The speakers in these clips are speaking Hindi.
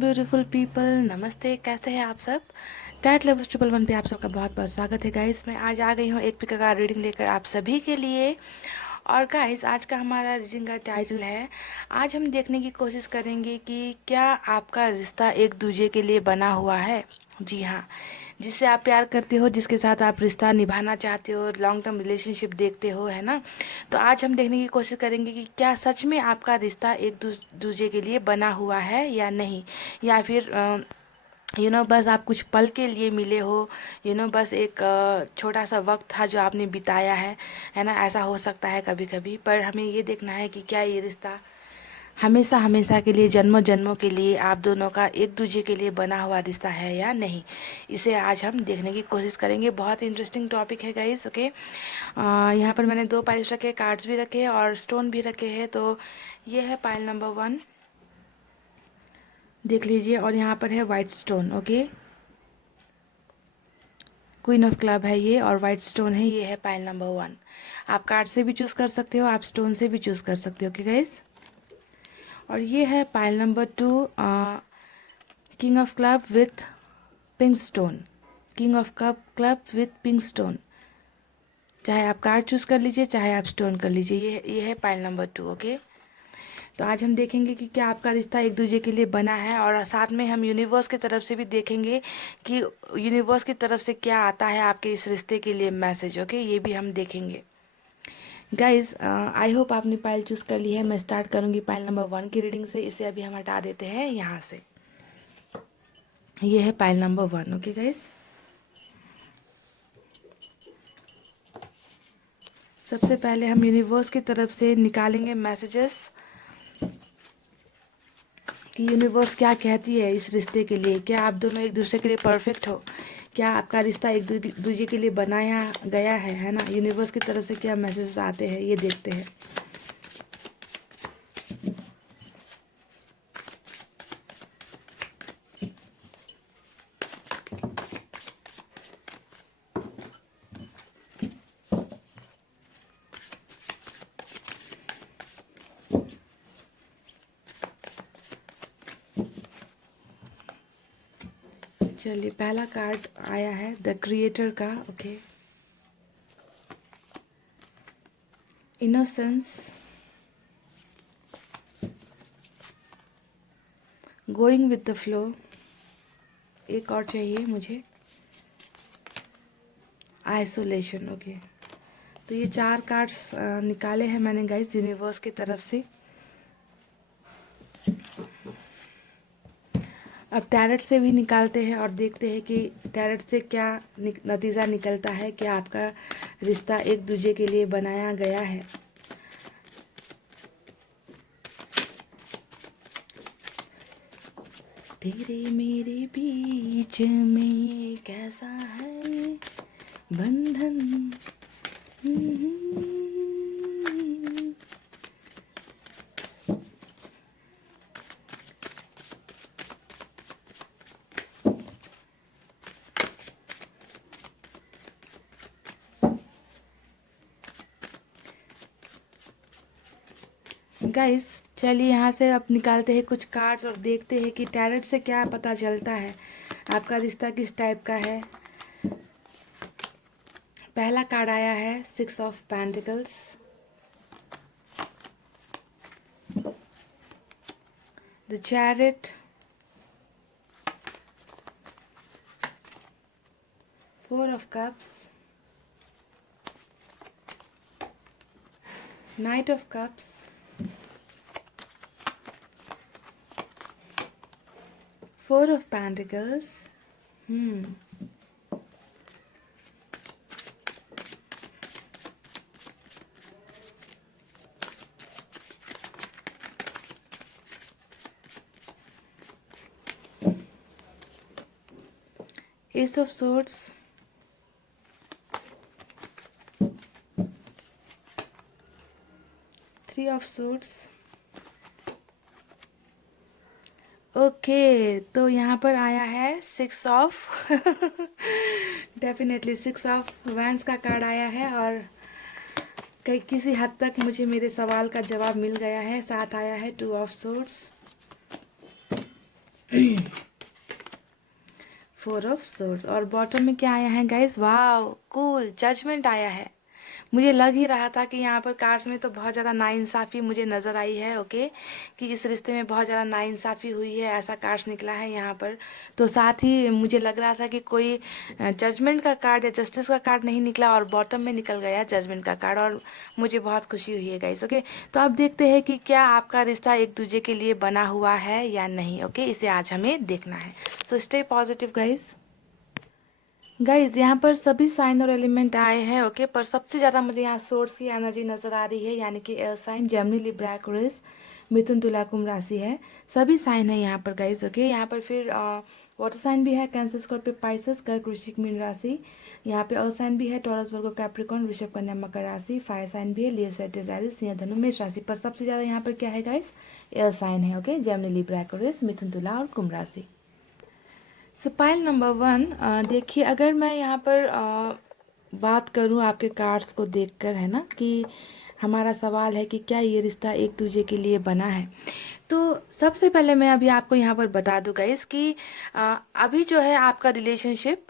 ब्यूटीफुल पीपल, नमस्ते। कैसे हैं आप सब? टैट लेवल 111 पे आप सबका बहुत बहुत स्वागत है गाइस। मैं आज आ गई हूँ एक पिक का रीडिंग लेकर आप सभी के लिए। और गाइस, आज का हमारा रीडिंग का टाइटल है, आज हम देखने की कोशिश करेंगे कि क्या आपका रिश्ता एक दूसरे के लिए बना हुआ है। जी हाँ, जिससे आप प्यार करते हो, जिसके साथ आप रिश्ता निभाना चाहते हो, लॉन्ग टर्म रिलेशनशिप देखते हो, है ना। तो आज हम देखने की कोशिश करेंगे कि क्या सच में आपका रिश्ता एक दूसरे के लिए बना हुआ है या नहीं, या फिर बस आप कुछ पल के लिए मिले हो। बस एक छोटा सा वक्त था जो आपने बिताया है ना। ऐसा हो सकता है कभी कभी, पर हमें ये देखना है कि क्या ये रिश्ता हमेशा हमेशा के लिए, जन्मों जन्मों के लिए आप दोनों का एक दूसरे के लिए बना हुआ रिश्ता है या नहीं। इसे आज हम देखने की कोशिश करेंगे। बहुत इंटरेस्टिंग टॉपिक है गाइस। ओके, यहाँ पर मैंने 2 पाइल्स रखे, कार्ड्स भी रखे और स्टोन भी रखे हैं। तो ये है पाइल नंबर 1, देख लीजिए। और यहाँ पर है white stone. Okay, queen of club है ये और वाइट स्टोन है। ये है पाइल नंबर 1। आप कार्ड से भी चूज़ कर सकते हो, आप स्टोन से भी चूज़ कर सकते हो। ओके गाइस, और ये है pile number 2, king of club with pink stone. King of club with pink stone. चाहे आप कार्ड चूज़ कर लीजिए, चाहे आप स्टोन कर लीजिए। ये है पाइल नंबर 2। ओके, तो आज हम देखेंगे कि क्या आपका रिश्ता एक दूसरे के लिए बना है, और साथ में हम यूनिवर्स की तरफ से भी देखेंगे कि यूनिवर्स की तरफ से क्या आता है आपके इस रिश्ते के लिए मैसेज। ओके, ये भी हम देखेंगे। गाइज, आई होप आपने पाइल चूज़ कर ली है। मैं स्टार्ट करूँगी पाइल नंबर 1 की रीडिंग से। इसे अभी हम हटा देते हैं यहाँ से। ये है पाइल नंबर 1। ओके गाइज, सबसे पहले हम यूनिवर्स की तरफ से निकालेंगे मैसेजेस कि यूनिवर्स क्या कहती है इस रिश्ते के लिए। क्या आप दोनों एक दूसरे के लिए परफेक्ट हो? क्या आपका रिश्ता एक दूसरे के लिए बनाया गया है ना। यूनिवर्स की तरफ से क्या मैसेजेस आते हैं, ये देखते हैं। चलिए, पहला कार्ड आया है द क्रिएटर का। Okay, innocence, going with the flow. एक और चाहिए मुझे, आइसोलेशन। ओके, तो ये 4 कार्ड्स निकाले हैं मैंने गाइस यूनिवर्स की तरफ से। अब टैरेट से भी निकालते हैं और देखते हैं कि टैरेट से क्या नतीजा निकलता है। क्या आपका रिश्ता एक दूसरे के लिए बनाया गया है। तेरे मेरे बीच में कैसा है ये बंधन। गाइस, चलिए यहाँ से अब निकालते हैं कुछ कार्ड्स और देखते हैं कि टैरेट से क्या पता चलता है, आपका रिश्ता किस टाइप का है। पहला कार्ड आया है 6 of pentacles, the chariot, 4 of cups, night of cups, Four of Pentacles. Ace of Swords. Three of Swords. Okay, तो यहाँ पर आया है 6 ऑफ डेफिनेटली 6 ऑफ वैंड्स का कार्ड आया है, और कई किसी हद तक मुझे मेरे सवाल का जवाब मिल गया है। साथ आया है 2 of swords, four of swords और बॉटम में क्या आया है गाइस? वाओ, कूल, जजमेंट आया है। मुझे लग ही रहा था कि यहाँ पर कार्ड्स में तो बहुत ज़्यादा नाइंसाफ़ी मुझे नज़र आई है, ओके, कि इस रिश्ते में बहुत ज़्यादा नाइंसाफ़ी हुई है, ऐसा कार्ड्स निकला है यहाँ पर। तो साथ ही मुझे लग रहा था कि कोई जजमेंट का कार्ड या जस्टिस का कार्ड नहीं निकला और बॉटम में निकल गया जजमेंट का कार्ड, और मुझे बहुत खुशी हुई है गाइस, ओके। तो अब देखते हैं कि क्या आपका रिश्ता एक दूसरे के लिए बना हुआ है या नहीं, ओके, इसे आज हमें देखना है। So stay positive guys. Guys यहाँ पर सभी साइन और एलिमेंट आए हैं, ओके, पर सबसे ज़्यादा मुझे यहाँ सोर्स की एनर्जी नज़र आ रही है, यानी कि air sign, Gemini, Libra, Aquarius, मिथुन, तुला, कुंभ राशि है। सभी साइन है यहाँ पर गाइज, ओके। यहाँ पर फिर वाटर साइन भी है, कैंसर, स्कॉर्पियो, पाइसेस, कर्क, वृश्चिक, मीन राशि। यहाँ पे अर्थ साइन भी है, टॉरस, वर्गो, कैप्रिकॉर्न, वृषभ, कन्या, मकर राशि। फायर साइन भी है, लियो, सैजिटेरियस, सिंह, धनु, मेष राशि। पर सबसे ज़्यादा यहाँ पर क्या है गाइज? एयर साइन है, ओके, जेमिनी, लिब्रा, एक्वेरियस, मिथुन, तुला और कुंभ राशि। सो पाइल नंबर 1, देखिए, अगर मैं यहाँ पर बात करूँ आपके कार्ड्स को देखकर, है ना, कि हमारा सवाल है कि क्या ये रिश्ता एक दूसरे के लिए बना है, तो सबसे पहले मैं अभी आपको यहाँ पर बता दूँ गाइस कि अभी जो है आपका रिलेशनशिप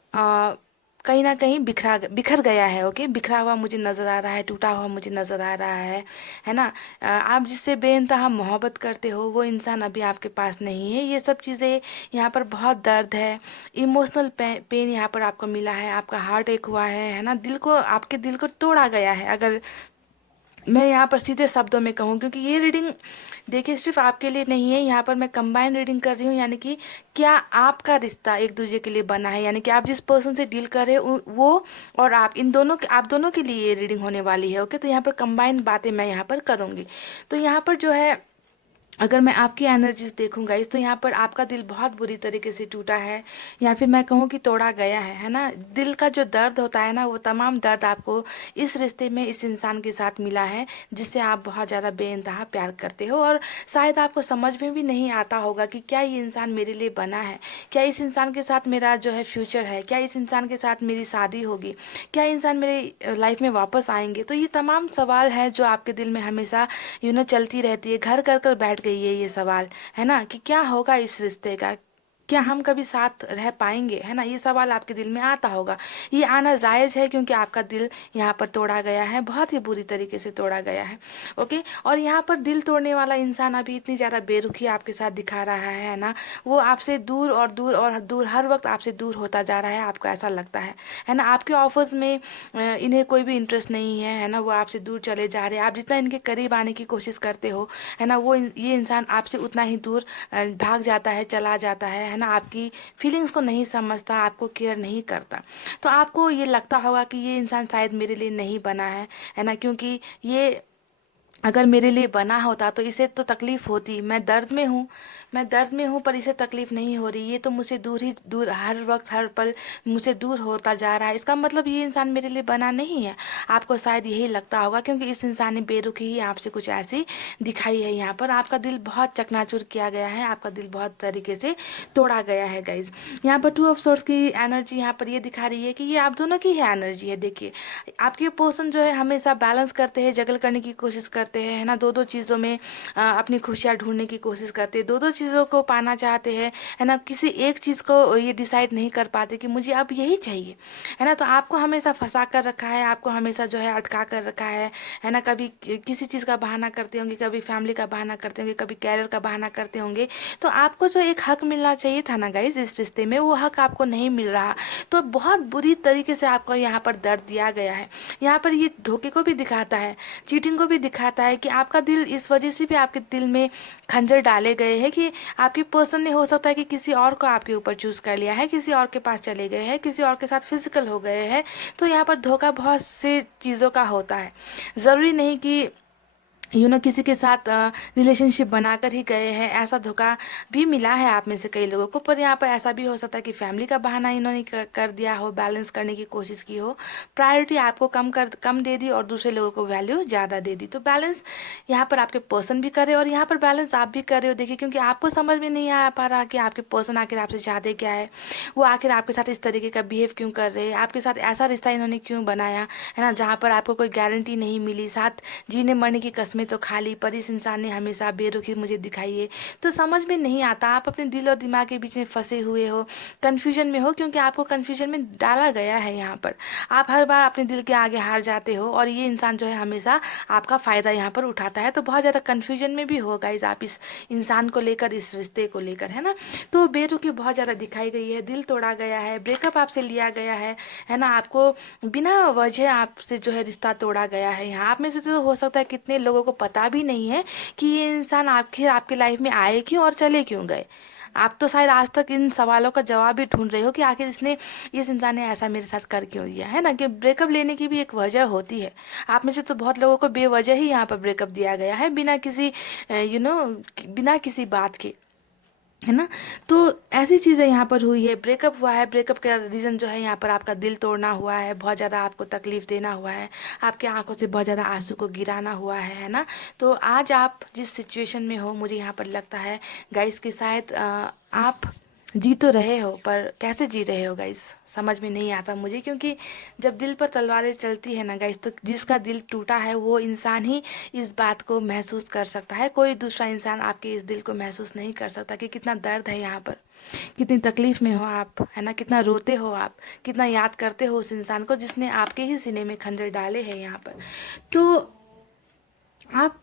कहीं ना कहीं बिखर गया है, ओके, बिखरा हुआ मुझे नज़र आ रहा है, टूटा हुआ मुझे नज़र आ रहा है ना। आप जिससे बेइंतहा मोहब्बत करते हो वो इंसान अभी आपके पास नहीं है। ये सब चीज़ें, यहाँ पर बहुत दर्द है, इमोशनल पेन यहाँ पर आपको मिला है, आपका हार्ट एक हुआ है ना, दिल को, आपके दिल को तोड़ा गया है, अगर मैं यहाँ पर सीधे शब्दों में कहूँ, क्योंकि ये रीडिंग देखिए सिर्फ आपके लिए नहीं है, यहाँ पर मैं कंबाइन रीडिंग कर रही हूँ, यानी कि क्या आपका रिश्ता एक दूसरे के लिए बना है, यानी कि आप जिस पर्सन से डील कर रहे हो वो और आप, इन दोनों के, आप दोनों के लिए ये रीडिंग होने वाली है, ओके। तो यहाँ पर कंबाइन बातें मैं यहाँ पर करूँगी। तो यहाँ पर जो है, अगर मैं आपकी एनर्जीज देखूँ गाइस, तो यहाँ पर आपका दिल बहुत बुरी तरीके से टूटा है, या फिर मैं कहूँ कि तोड़ा गया है ना। दिल का जो दर्द होता है ना, वो तमाम दर्द आपको इस रिश्ते में इस इंसान के साथ मिला है, जिससे आप बहुत ज़्यादा बेइंतहा प्यार करते हो, और शायद आपको समझ में भी नहीं आता होगा कि क्या ये इंसान मेरे लिए बना है, क्या इस इंसान के साथ मेरा जो है फ्यूचर है, क्या इस इंसान के साथ मेरी शादी होगी, क्या इंसान मेरे लाइफ में वापस आएंगे। तो ये तमाम सवाल है जो आपके दिल में हमेशा चलती रहती है, घर कर कर बैठ गई है ये सवाल, है ना, कि क्या होगा इस रिश्ते का, क्या हम कभी साथ रह पाएंगे, है ना। ये सवाल आपके दिल में आता होगा, ये आना जायज़ है, क्योंकि आपका दिल यहाँ पर तोड़ा गया है, बहुत ही बुरी तरीके से तोड़ा गया है, ओके। और यहाँ पर दिल तोड़ने वाला इंसान अभी इतनी ज़्यादा बेरुखी आपके साथ दिखा रहा है ना, वो आपसे दूर और दूर और दूर, हर वक्त आपसे दूर होता जा रहा है, आपको ऐसा लगता है ना। आपके ऑफर्स में इन्हें कोई भी इंटरेस्ट नहीं है ना, वो आपसे दूर चले जा रहे हैं। आप जितना इनके करीब आने की कोशिश करते हो, है ना, ये इंसान आपसे उतना ही दूर भाग जाता है, चला जाता है ना। आपकी फीलिंग्स को नहीं समझता, आपको केयर नहीं करता। तो आपको ये लगता होगा कि ये इंसान शायद मेरे लिए नहीं बना है ना, क्योंकि ये अगर मेरे लिए बना होता तो इसे तो तकलीफ होती, मैं दर्द में हूँ, मैं दर्द में हूँ, पर इसे तकलीफ नहीं हो रही, ये तो मुझसे दूर ही दूर, हर वक्त हर पल मुझसे दूर होता जा रहा है, इसका मतलब ये इंसान मेरे लिए बना नहीं है। आपको शायद यही लगता होगा, क्योंकि इस इंसान ने बेरुखी ही आपसे कुछ ऐसी दिखाई है। यहाँ पर आपका दिल बहुत चकनाचूर किया गया है, आपका दिल बहुत तरीके से तोड़ा गया है गाइज। यहाँ पर टू ऑफ सोर्स की एनर्जी यहाँ पर ये दिखा रही है कि ये आप दोनों की ही एनर्जी है। देखिए, आपके पर्सन जो है हमेशा बैलेंस करते हैं, जगल करने की कोशिश करते हैं, है ना, दो दो चीज़ों में अपनी खुशियाँ ढूंढने की कोशिश करते हैं, दो दो चीज़ों को पाना चाहते हैं, है ना, किसी एक चीज़ को ये डिसाइड नहीं कर पाते कि मुझे अब यही चाहिए, है ना। तो आपको हमेशा फंसा कर रखा है, आपको हमेशा जो है अटका कर रखा है ना। कभी किसी चीज़ का बहाना करते होंगे, कभी फैमिली का बहाना करते होंगे, कभी कैरियर का बहाना करते होंगे। तो आपको जो एक हक मिलना चाहिए था ना गाइस इस रिश्ते में, वो हक आपको नहीं मिल रहा। तो बहुत बुरी तरीके से आपको यहाँ पर दर्द दिया गया है। यहाँ पर ये धोखे को भी दिखाता है, चीटिंग को भी दिखाता है, कि आपका दिल, इस वजह से भी आपके दिल में खंजर डाले गए हैं कि आपके पर्सन ने, हो सकता है कि किसी और को आपके ऊपर चूज कर लिया है, किसी और के पास चले गए हैं, किसी और के साथ फिजिकल हो गए हैं। तो यहाँ पर धोखा बहुत से चीज़ों का होता है, ज़रूरी नहीं कि किसी के साथ रिलेशनशिप बनाकर ही गए हैं, ऐसा धोखा भी मिला है आप में से कई लोगों को। पर यहाँ पर ऐसा भी हो सकता है कि फैमिली का बहाना इन्होंने कर दिया हो, बैलेंस करने की कोशिश की हो, प्रायोरिटी आपको कम दे दी और दूसरे लोगों को वैल्यू ज़्यादा दे दी। तो बैलेंस यहाँ पर आपके पर्सन भी करे और यहाँ पर बैलेंस आप भी कर रहे हो। देखिए, क्योंकि आपको समझ में नहीं आ पा रहा कि आपके पर्सन आखिर आपसे चाहते क्या है, वो आखिर आपके साथ इस तरीके का बिहेव क्यों कर रहे हैं, आपके साथ ऐसा रिश्ता इन्होंने क्यों बनाया, है ना, जहाँ पर आपको कोई गारंटी नहीं मिली, साथ जीने मरने की कसमें में तो खाली, पर इस इंसान ने हमेशा बेरुखी मुझे दिखाई है। तो समझ में नहीं आता, आप अपने दिल और दिमाग के बीच में फंसे हुए हो, कन्फ्यूजन में हो, क्योंकि आपको कन्फ्यूजन में डाला गया है यहाँ पर। आप हर बार अपने दिल के आगे हार जाते हो, और ये इंसान जो है हमेशा आपका फ़ायदा यहाँ पर उठाता है। तो बहुत ज़्यादा कन्फ्यूजन में भी हो गाइज आप इस इंसान को लेकर, इस रिश्ते को लेकर, है ना। तो बेरुखी बहुत ज़्यादा दिखाई गई है, दिल तोड़ा गया है, ब्रेकअप आपसे लिया गया है ना। आपको बिना वजह आपसे जो है रिश्ता तोड़ा गया है। यहाँ आप में से तो हो सकता है कितने लोगों को पता भी नहीं है कि ये इंसान आखिर आपके लाइफ में आए क्यों और चले क्यों गए। आप तो शायद आज तक इन सवालों का जवाब भी ढूंढ रहे हो कि आखिर इस इंसान ने ऐसा मेरे साथ कर क्यों दिया, है ना। कि ब्रेकअप लेने की भी एक वजह होती है। आप में से तो बहुत लोगों को बेवजह ही यहाँ पर ब्रेकअप दिया गया है, बिना किसी बिना किसी बात के, है ना। तो ऐसी चीज़ें यहाँ पर हुई है, ब्रेकअप हुआ है, ब्रेकअप का रीज़न जो है यहाँ पर आपका दिल तोड़ना हुआ है, बहुत ज़्यादा आपको तकलीफ़ देना हुआ है, आपके आंखों से बहुत ज़्यादा आंसू को गिराना हुआ है ना। तो आज आप जिस सिचुएशन में हो, मुझे यहाँ पर लगता है गाइस कि शायद आप जी तो रहे हो, पर कैसे जी रहे हो गाइस समझ में नहीं आता मुझे। क्योंकि जब दिल पर तलवारें चलती है ना गाइस, तो जिसका दिल टूटा है वो इंसान ही इस बात को महसूस कर सकता है। कोई दूसरा इंसान आपके इस दिल को महसूस नहीं कर सकता कि कितना दर्द है यहाँ पर, कितनी तकलीफ में हो आप, है ना, कितना रोते हो आप, कितना याद करते हो उस इंसान को जिसने आपके ही सीने में खंजर डाले हैं यहाँ पर। तो आप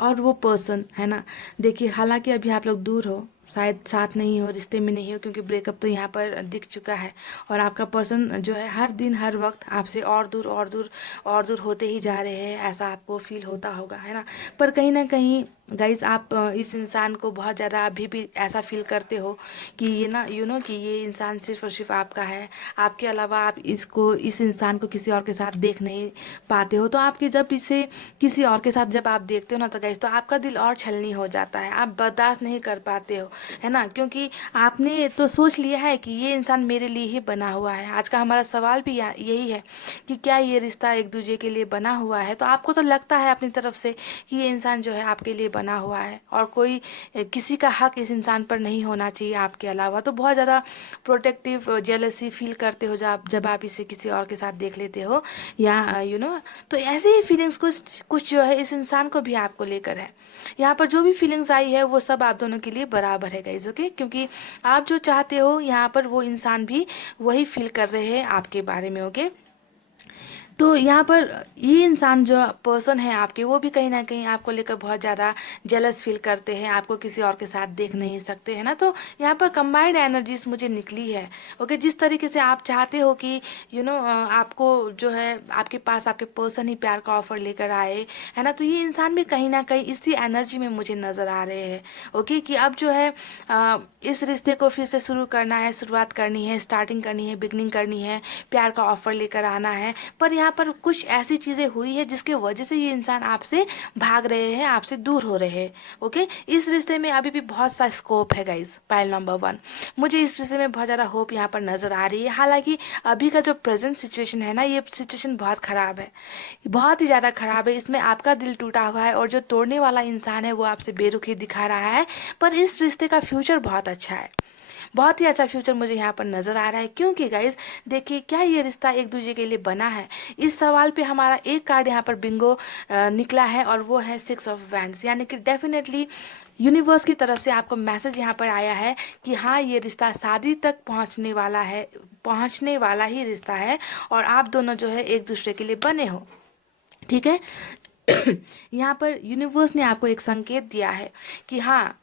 और वो पर्सन, है ना, देखिए हालांकि अभी आप लोग दूर हो, शायद साथ नहीं हो, रिश्ते में नहीं हो, क्योंकि ब्रेकअप तो यहाँ पर दिख चुका है, और आपका पर्सन जो है हर दिन हर वक्त आपसे और दूर और दूर और दूर होते ही जा रहे हैं, ऐसा आपको फील होता होगा, है ना। पर कहीं ना कहीं गाइज आप इस इंसान को बहुत ज़्यादा अभी भी ऐसा फील करते हो कि ये ना कि ये इंसान सिर्फ और सिर्फ आपका है, आपके अलावा आप इस इंसान को किसी और के साथ देख नहीं पाते हो। तो आपके जब इसे किसी और के साथ जब आप देखते हो ना, तो गाइज तो आपका दिल और छलनी हो जाता है, आप बर्दाश्त नहीं कर पाते हो, है ना। क्योंकि आपने तो सोच लिया है कि ये इंसान मेरे लिए ही बना हुआ है। आज का हमारा सवाल भी यही है कि क्या ये रिश्ता एक दूसरे के लिए बना हुआ है। तो आपको तो लगता है अपनी तरफ से कि ये इंसान जो है आपके लिए बना हुआ है, और कोई किसी का हक इस इंसान पर नहीं होना चाहिए आपके अलावा। तो बहुत ज़्यादा प्रोटेक्टिव जेलसी फील करते हो जब आप इसे किसी और के साथ देख लेते हो, या तो ऐसी ही फीलिंग्स कुछ कुछ जो है इस इंसान को भी आपको लेकर है। यहाँ पर जो भी फीलिंग्स आई है वो सब आप दोनों के लिए बराबर है गाइज, ओके। क्योंकि आप जो चाहते हो यहाँ पर वो इंसान भी वही फील कर रहे हैं आपके बारे में, ओके। तो यहाँ पर ये इंसान जो पर्सन है आपके, वो भी कहीं ना कहीं आपको लेकर बहुत ज़्यादा जेलस फील करते हैं, आपको किसी और के साथ देख नहीं सकते, है ना। तो यहाँ पर कंबाइंड एनर्जीज मुझे निकली है, ओके। जिस तरीके से आप चाहते हो कि आपको जो है आपके पास आपके पर्सन ही प्यार का ऑफर लेकर आए, है ना। तो ये इंसान भी कहीं ना कहीं इसी एनर्जी में मुझे नज़र आ रहे हैं, ओके। कि अब जो है इस रिश्ते को फिर से शुरू करना है, शुरुआत करनी है, स्टार्टिंग करनी है, बिगनिंग करनी है, प्यार का ऑफर लेकर आना है। पर यहाँ पर कुछ ऐसी चीज़ें हुई है जिसके वजह से ये इंसान आपसे भाग रहे हैं, आपसे दूर हो रहे हैं, ओके। इस रिश्ते में अभी भी बहुत सा स्कोप है गाइज। पहल नंबर 1, मुझे इस रिश्ते में बहुत ज़्यादा होप यहाँ पर नज़र आ रही है। हालांकि अभी का जो प्रेजेंट सिचुएशन है ना, ये सिचुएशन बहुत ख़राब है, बहुत ही ज़्यादा ख़राब है। इसमें आपका दिल टूटा हुआ है, और जो तोड़ने वाला इंसान है वो आपसे बेरुखी दिखा रहा है। पर इस रिश्ते का फ्यूचर बहुत अच्छा है, बहुत ही अच्छा फ्यूचर मुझे यहाँ पर नज़र आ रहा है। क्योंकि गाइज देखिए, क्या ये रिश्ता एक दूसरे के लिए बना है? इस सवाल पे हमारा एक कार्ड यहाँ पर बिंगो निकला है, और वो है 6 ऑफ वैंड्स। यानी कि डेफिनेटली यूनिवर्स की तरफ से आपको मैसेज यहाँ पर आया है कि हाँ, ये रिश्ता शादी तक पहुँचने वाला है, पहुँचने वाला ही रिश्ता है, और आप दोनों जो है एक दूसरे के लिए बने हो, ठीक है। यहाँ पर यूनिवर्स ने आपको एक संकेत दिया है कि हाँ,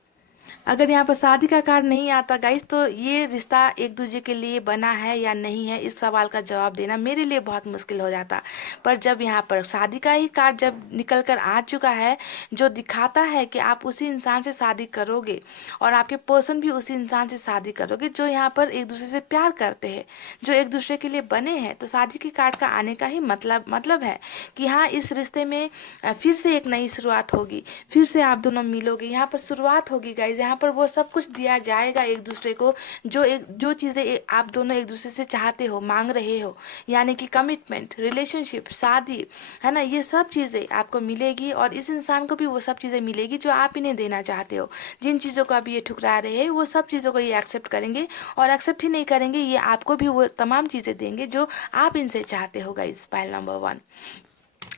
अगर यहाँ पर शादी का कार्ड नहीं आता गाइस, तो ये रिश्ता एक दूसरे के लिए बना है या नहीं है, इस सवाल का जवाब देना मेरे लिए बहुत मुश्किल हो जाता। पर जब यहाँ पर शादी का ही कार्ड जब निकल कर आ चुका है, जो दिखाता है कि आप उसी इंसान से शादी करोगे, और आपके पर्सन भी उसी इंसान से शादी करोगे जो यहाँ पर एक दूसरे से प्यार करते हैं, जो एक दूसरे के लिए बने हैं। तो शादी के कार्ड का आने का ही मतलब है कि हाँ, इस रिश्ते में फिर से एक नई शुरुआत होगी, फिर से आप दोनों मिलोगे, यहाँ पर शुरुआत होगी गाइज। यहाँ पर वो सब कुछ दिया जाएगा एक दूसरे को, जो चीज़ें आप दोनों एक दूसरे से चाहते हो, मांग रहे हो, यानी कि कमिटमेंट, रिलेशनशिप, शादी, है ना। ये सब चीज़ें आपको मिलेगी, और इस इंसान को भी वो सब चीज़ें मिलेगी जो आप इन्हें देना चाहते हो। जिन चीज़ों को आप ये ठुकरा रहे हैं, वो सब चीज़ों को ये एक्सेप्ट करेंगे, और एक्सेप्ट ही नहीं करेंगे, ये आपको भी वो तमाम चीज़ें देंगे जो आप इनसे चाहते हो गाइज। पाइल नंबर 1,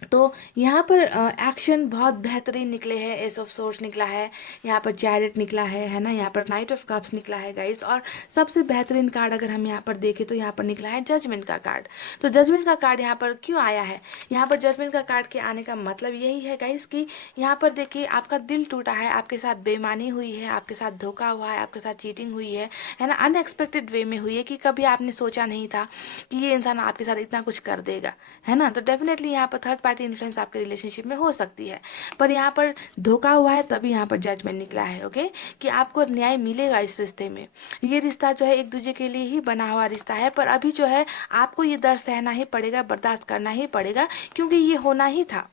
तो यहाँ पर एक्शन बहुत बेहतरीन निकले हैं। एस ऑफ सोर्स निकला है, यहाँ पर चैरिट निकला है ना, यहाँ पर नाइट ऑफ कप्स निकला है गाइस। और सबसे बेहतरीन कार्ड अगर हम यहाँ पर देखें तो यहाँ पर निकला है जजमेंट का कार्ड। तो जजमेंट का कार्ड यहाँ पर क्यों आया है? यहाँ पर जजमेंट का कार्ड के आने का मतलब यही है गाइस कि यहाँ पर देखिए आपका दिल टूटा है, आपके साथ बेईमानी हुई है, आपके साथ धोखा हुआ है, आपके साथ चीटिंग हुई है ना, अनएक्सपेक्टेड वे में हुई है कि कभी आपने सोचा नहीं था कि ये इंसान आपके साथ इतना कुछ कर देगा, है ना। तो डेफिनेटली यहाँ पर थर्ड पार्टी इन्फ्लुएंस आपके रिलेशनशिप में हो सकती है, पर यहाँ पर धोखा हुआ है तभी यहाँ पर जजमेंट निकला है। ओके, कि आपको न्याय मिलेगा इस रिश्ते में। ये रिश्ता जो है एक दूसरे के लिए ही बना हुआ रिश्ता है, पर अभी जो है आपको ये दर्द सहना ही पड़ेगा, बर्दाश्त करना ही पड़ेगा, क्योंकि ये होना ही था।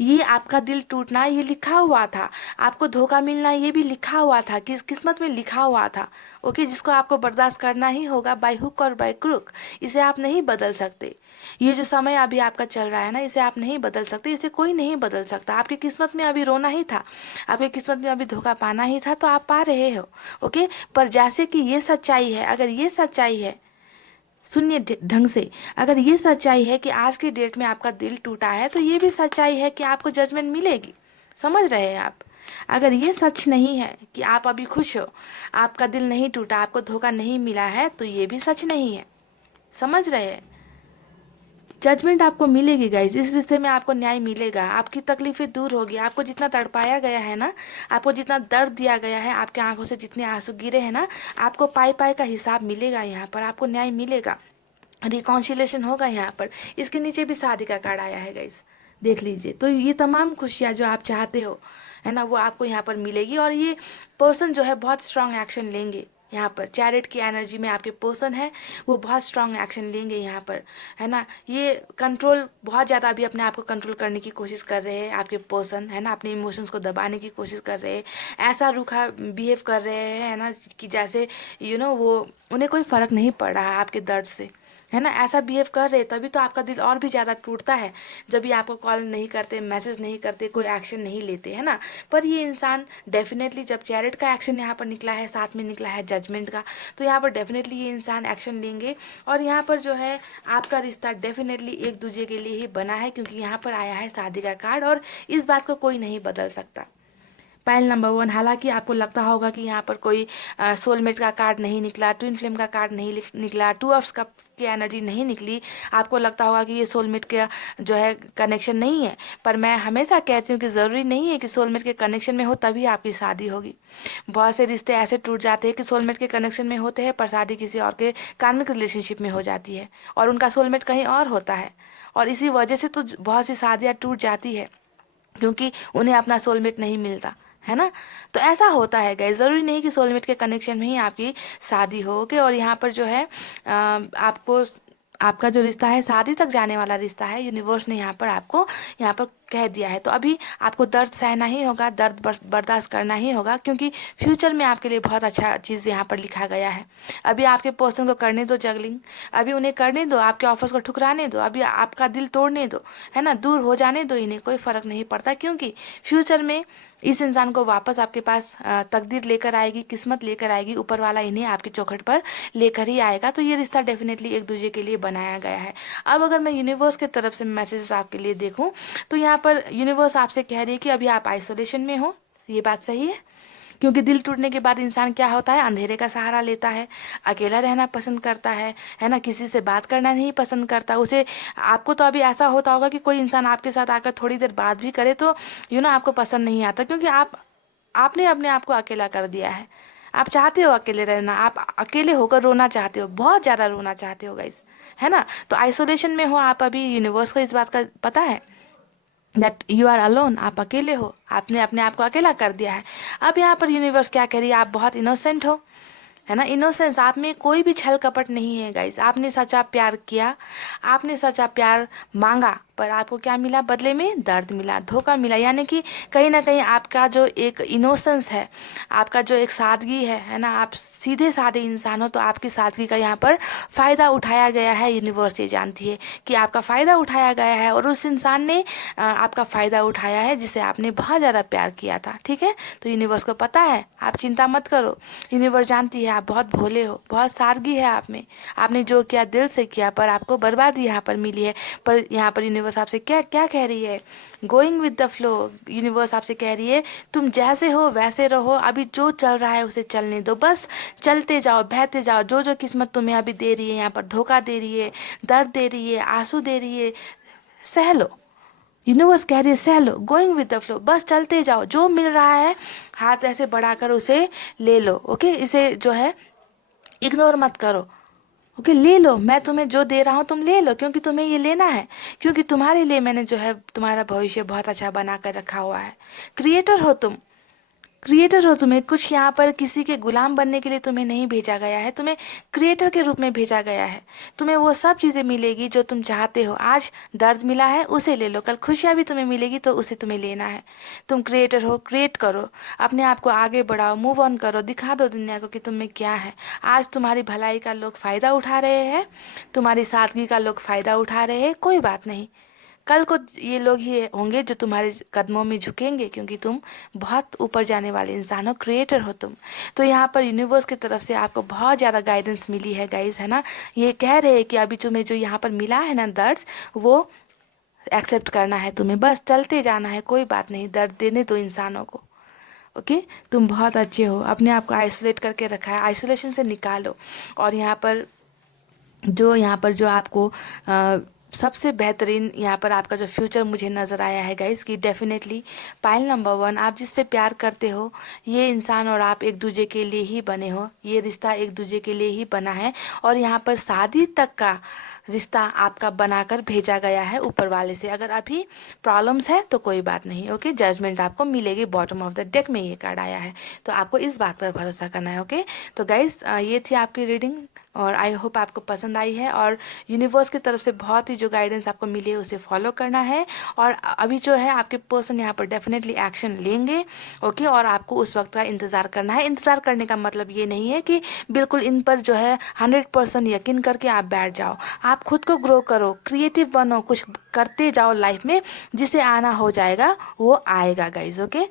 ये आपका दिल टूटना ये लिखा हुआ था, आपको धोखा मिलना ये भी लिखा हुआ था, किस्मत में लिखा हुआ था। ओके, जिसको आपको बर्दाश्त करना ही होगा, बाय हुक और बाय क्रुक। इसे आप नहीं बदल सकते। ये जो समय अभी आपका चल रहा है ना, इसे आप नहीं बदल सकते, इसे कोई नहीं बदल सकता। आपकी किस्मत में अभी रोना ही था, आपकी किस्मत में अभी धोखा पाना ही था, तो आप पा रहे हो। ओके, पर जैसे कि ये सच्चाई है, अगर ये सच्चाई है, सुनिए ढंग से, अगर ये सच्चाई है कि आज के डेट में आपका दिल टूटा है, तो ये भी सच्चाई है कि आपको जजमेंट मिलेगी। समझ रहे हैं आप? अगर ये सच नहीं है कि आप अभी खुश हो, आपका दिल नहीं टूटा, आपको धोखा नहीं मिला है, तो ये भी सच नहीं है। समझ रहे हैं? जजमेंट आपको मिलेगी गाइज, इस रिश्ते में आपको न्याय मिलेगा, आपकी तकलीफें दूर होगी। आपको जितना तड़पाया गया है ना, आपको जितना दर्द दिया गया है, आपके आंखों से जितने आंसू गिरे हैं ना, आपको पाई पाई का हिसाब मिलेगा। यहाँ पर आपको न्याय मिलेगा, रिकॉन्सिलेशन होगा यहाँ पर। इसके नीचे भी शादी का कार्ड आया है गाइस, देख लीजिए। तो ये तमाम खुशियाँ जो आप चाहते हो, है ना, वो आपको यहाँ पर मिलेगी। और ये पर्सन जो है बहुत स्ट्रांग एक्शन लेंगे यहाँ पर। चैरिट की एनर्जी में आपके पर्सन है, वो बहुत स्ट्रांग एक्शन लेंगे यहाँ पर, है ना। ये कंट्रोल बहुत ज़्यादा अभी अपने आप को कंट्रोल करने की कोशिश कर रहे हैं आपके पर्सन, है ना, अपने इमोशंस को दबाने की कोशिश कर रहे हैं। ऐसा रूखा बिहेव कर रहे हैं, है ना, कि जैसे वो उन्हें कोई फ़र्क नहीं पड़ रहा है आपके दर्द से, है ना। ऐसा बिहेव कर रहे, तभी तो आपका दिल और भी ज़्यादा टूटता है जब भी आपको कॉल नहीं करते, मैसेज नहीं करते, कोई एक्शन नहीं लेते, है ना। पर ये इंसान डेफिनेटली, जब चैरिट का एक्शन यहाँ पर निकला है, साथ में निकला है जजमेंट का, तो यहाँ पर डेफिनेटली ये इंसान एक्शन लेंगे। और यहाँ पर जो है आपका रिश्ता डेफिनेटली एक दूसरे के लिए ही बना है, क्योंकि यहाँ पर आया है शादी का कार्ड, और इस बात को कोई नहीं बदल सकता। पहल नंबर 1, हालांकि आपको लगता होगा कि यहाँ पर कोई सोलमेट का कार्ड नहीं निकला, ट्विन फ्लेम का कार्ड नहीं निकला, 2 ऑफ कप की एनर्जी नहीं निकली, आपको लगता होगा कि ये सोलमेट का जो है कनेक्शन नहीं है। पर मैं हमेशा कहती हूँ कि ज़रूरी नहीं है कि सोलमेट के कनेक्शन में हो तभी आपकी शादी होगी। बहुत से रिश्ते ऐसे टूट जाते हैं कि सोलमेट के कनेक्शन में होते हैं, पर शादी किसी और के कार्मिक रिलेशनशिप में हो जाती है, और उनका सोलमेट कहीं और होता है। और इसी वजह से तो बहुत सी शादियाँ टूट जाती है, क्योंकि उन्हें अपना सोलमेट नहीं मिलता, है ना। तो ऐसा होता है गाइस, ज़रूरी नहीं कि सोलमेट के कनेक्शन में ही आपकी शादी हो। ओके, और यहाँ पर जो है आपको आपका जो रिश्ता है शादी तक जाने वाला रिश्ता है, यूनिवर्स ने यहाँ पर कह दिया है। तो अभी आपको दर्द सहना ही होगा, दर्द बर्दाश्त करना ही होगा, क्योंकि फ्यूचर में आपके लिए बहुत अच्छा चीज़ यहाँ पर लिखा गया है। अभी आपके पर्सन को करने दो जगलिंग, अभी उन्हें करने दो, आपके ऑफर्स को ठुकराने दो, अभी आपका दिल तोड़ने दो, है ना, दूर हो जाने दो इन्हें, कोई फ़र्क नहीं पड़ता, क्योंकि फ्यूचर में इस इंसान को वापस आपके पास तकदीर लेकर आएगी, किस्मत लेकर आएगी, ऊपर वाला इन्हें आपकी चौखट पर लेकर ही आएगा। तो ये रिश्ता डेफिनेटली एक दूसरे के लिए बनाया गया है। अब अगर मैं यूनिवर्स की तरफ से मैसेजेस आपके लिए देखूं, तो यहाँ पर यूनिवर्स आपसे कह रही है कि अभी आप आइसोलेशन में हो। ये बात सही है, क्योंकि दिल टूटने के बाद इंसान क्या होता है, अंधेरे का सहारा लेता है, अकेला रहना पसंद करता है ना, किसी से बात करना नहीं पसंद करता उसे। आपको तो अभी ऐसा होता होगा कि कोई इंसान आपके साथ आकर थोड़ी देर बात भी करे तो आपको पसंद नहीं आता, क्योंकि आपने अपने आप को अकेला कर दिया है। आप चाहते हो अकेले रहना, आप अकेले होकर रोना चाहते हो, बहुत ज़्यादा रोना चाहते हो गाइस, है ना। तो आइसोलेशन में हो आप अभी, यूनिवर्स को इस बात का पता है दैट यू आर अलोन, आप अकेले हो, आपने अपने आप को अकेला कर दिया है। अब यहाँ पर यूनिवर्स क्या कह रही है, आप बहुत इनोसेंट हो, है ना। इनोसेंस, आप में कोई भी छल कपट नहीं है गाइस। आपने सच्चा प्यार किया, आपने सच्चा प्यार मांगा, पर आपको क्या मिला बदले में? दर्द मिला, धोखा मिला। यानी कि कहीं ना कहीं आपका जो एक इनोसेंस है, आपका जो एक सादगी है ना, आप सीधे साधे इंसान हो, तो आपकी सादगी का यहाँ पर फ़ायदा उठाया गया है। यूनिवर्स ये जानती है कि आपका फ़ायदा उठाया गया है, और उस इंसान ने आपका फ़ायदा उठाया है जिसे आपने बहुत ज़्यादा प्यार किया था। ठीक है, तो यूनिवर्स को पता है, आप चिंता मत करो। यूनिवर्स जानती है आप बहुत भोले हो, बहुत सादगी है आप में, आपने जो किया दिल से किया, पर आपको बर्बादी यहाँ पर मिली है। पर यहाँ पर यूनिवर्स आपसे क्या क्या कह रही है? Going with the flow. Universe आपसे कह रही है तुम जैसे हो वैसे रहो, अभी जो चल रहा है उसे चलने दो, बस चलते जाओ, बहते जाओ। जो जो किस्मत तुम्हें अभी दे रही है, यहाँ पर धोखा दे रही है, दर्द दे रही है, आंसू दे रही है, सह लो। यूनिवर्स कह रही है सह लो, गोइंग विद द फ्लो, बस चलते जाओ। जो मिल रहा है हाथ ऐसे बढ़ाकर उसे ले लो। ओके, इसे जो है इग्नोर मत करो। ओके, ले लो, मैं तुम्हें जो दे रहा हूँ तुम ले लो, क्योंकि तुम्हें ये लेना है, क्योंकि तुम्हारे लिए मैंने जो है तुम्हारा भविष्य बहुत अच्छा बना कर रखा हुआ है। क्रिएटर हो तुम, क्रिएटर हो। तुम्हें कुछ यहाँ पर किसी के गुलाम बनने के लिए तुम्हें नहीं भेजा गया है, तुम्हें क्रिएटर के रूप में भेजा गया है। तुम्हें वो सब चीज़ें मिलेगी जो तुम चाहते हो। आज दर्द मिला है उसे ले लो, कल खुशियाँ भी तुम्हें मिलेगी तो उसे तुम्हें लेना है। तुम क्रिएटर हो, क्रिएट करो, अपने आप को आगे बढ़ाओ, मूव ऑन करो, दिखा दो दुनिया को कि तुम में क्या है। आज तुम्हारी भलाई का लोग फ़ायदा उठा रहे हैं, तुम्हारी सादगी का लोग फ़ायदा उठा रहे हैं, कोई बात नहीं। कल को ये लोग ही होंगे जो तुम्हारे कदमों में झुकेंगे, क्योंकि तुम बहुत ऊपर जाने वाले इंसान हो, क्रिएटर हो तुम। तो यहाँ पर यूनिवर्स की तरफ से आपको बहुत ज़्यादा गाइडेंस मिली है गाइस, है ना। ये कह रहे हैं कि अभी तुम्हें जो यहाँ पर मिला है ना दर्द, वो एक्सेप्ट करना है तुम्हें, बस चलते जाना है, कोई बात नहीं, दर्द देने दो इंसानों को। ओके, तुम बहुत अच्छे हो, अपने आप को आइसोलेट करके रखा है, आइसोलेशन से निकालो। और यहाँ पर जो आपको सबसे बेहतरीन यहाँ पर आपका जो फ्यूचर मुझे नज़र आया है गाइस, कि डेफिनेटली पाइल नंबर 1, आप जिससे प्यार करते हो, ये इंसान और आप एक दूसरे के लिए ही बने हो, ये रिश्ता एक दूसरे के लिए ही बना है। और यहाँ पर शादी तक का रिश्ता आपका बनाकर भेजा गया है ऊपर वाले से। अगर अभी प्रॉब्लम्स है तो कोई बात नहीं, ओके, जजमेंट आपको मिलेगी। बॉटम ऑफ द डेक में ये कार्ड आया है, तो आपको इस बात पर भरोसा करना है। ओके, तो गाइस ये थी आपकी रीडिंग, और आई होप आपको पसंद आई है। और यूनिवर्स की तरफ से बहुत ही जो गाइडेंस आपको मिली है उसे फॉलो करना है। और अभी जो है आपके पर्सन यहाँ पर डेफिनेटली एक्शन लेंगे। ओके, और आपको उस वक्त का इंतज़ार करना है। इंतज़ार करने का मतलब ये नहीं है कि बिल्कुल इन पर जो है 100% यकीन करके आप बैठ जाओ। आप खुद को ग्रो करो, क्रिएटिव बनो, कुछ करते जाओ लाइफ में, जिसे आना हो जाएगा वो आएगा गाइज। ओके,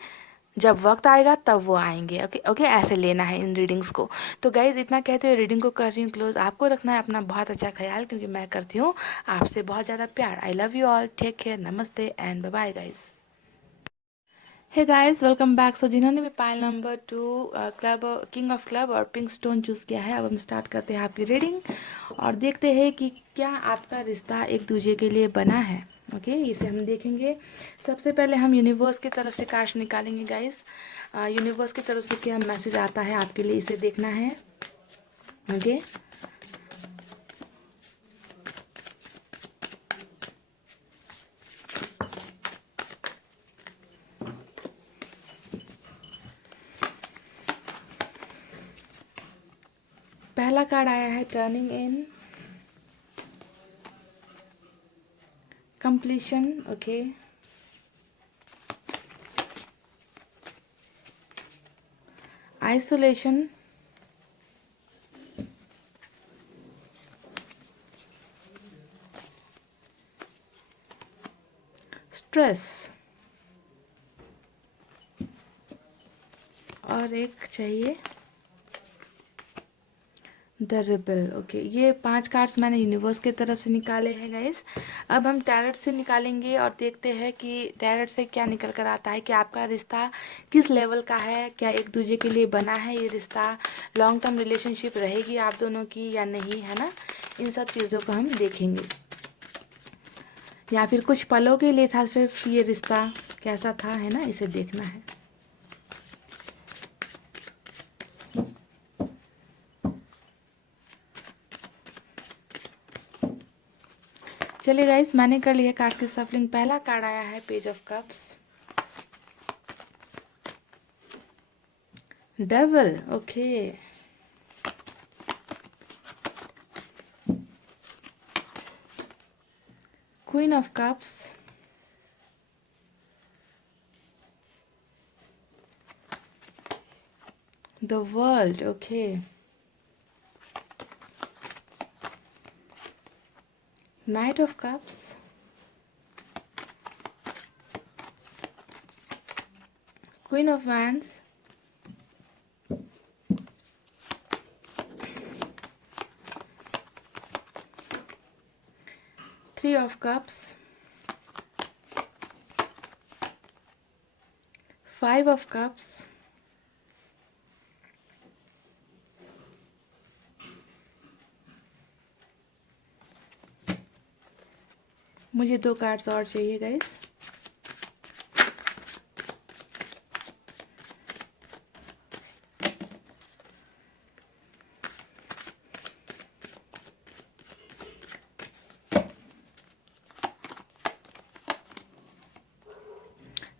जब वक्त आएगा तब वो आएंगे। ओके ओके, ऐसे लेना है इन रीडिंग्स को। तो गाइज इतना कहते हुए रीडिंग को कर रही हूँ क्लोज। आपको रखना है अपना बहुत अच्छा ख्याल, क्योंकि मैं करती हूँ आपसे बहुत ज़्यादा प्यार। I love you all, take care, नमस्ते and bye bye guys. Hey guys, welcome back. So जिन्होंने भी pile number 2 club king of club और पिंक स्टोन चूज़ किया है, अब हम स्टार्ट करते हैं आपकी रीडिंग और देखते हैं कि क्या आपका रिश्ता एक दूसरे के लिए बना है। ओके, इसे हम देखेंगे। सबसे पहले हम यूनिवर्स की तरफ से कार्ड्स निकालेंगे गाइस। यूनिवर्स की तरफ से क्या मैसेज आता है आपके लिए, इसे देखना है। ओके, पहला कार्ड आया है टर्निंग इन कंप्लीशन। ओके, आइसोलेशन, स्ट्रेस, और एक चाहिए द रिबल। ओके, ये 5 कार्ड्स मैंने यूनिवर्स की तरफ से निकाले हैं गाइस। अब हम टैरट से निकालेंगे और देखते हैं कि टैरट से क्या निकल कर आता है, कि आपका रिश्ता किस लेवल का है, क्या एक दूसरे के लिए बना है ये रिश्ता, लॉन्ग टर्म रिलेशनशिप रहेगी आप दोनों की या नहीं, है ना। इन सब चीज़ों को हम देखेंगे, या फिर कुछ पलों के लिए था सिर्फ ये रिश्ता, कैसा था, है ना, इसे देखना है। चलिए गाइस, मैंने कर लिया कार्ड की सफलिंग। पहला कार्ड आया है page of cups, devil. Okay, queen of cups, the world. Okay, night of cups, queen of wands, three of cups, five of cups, मुझे 2 कार्ड्स और चाहिए guys.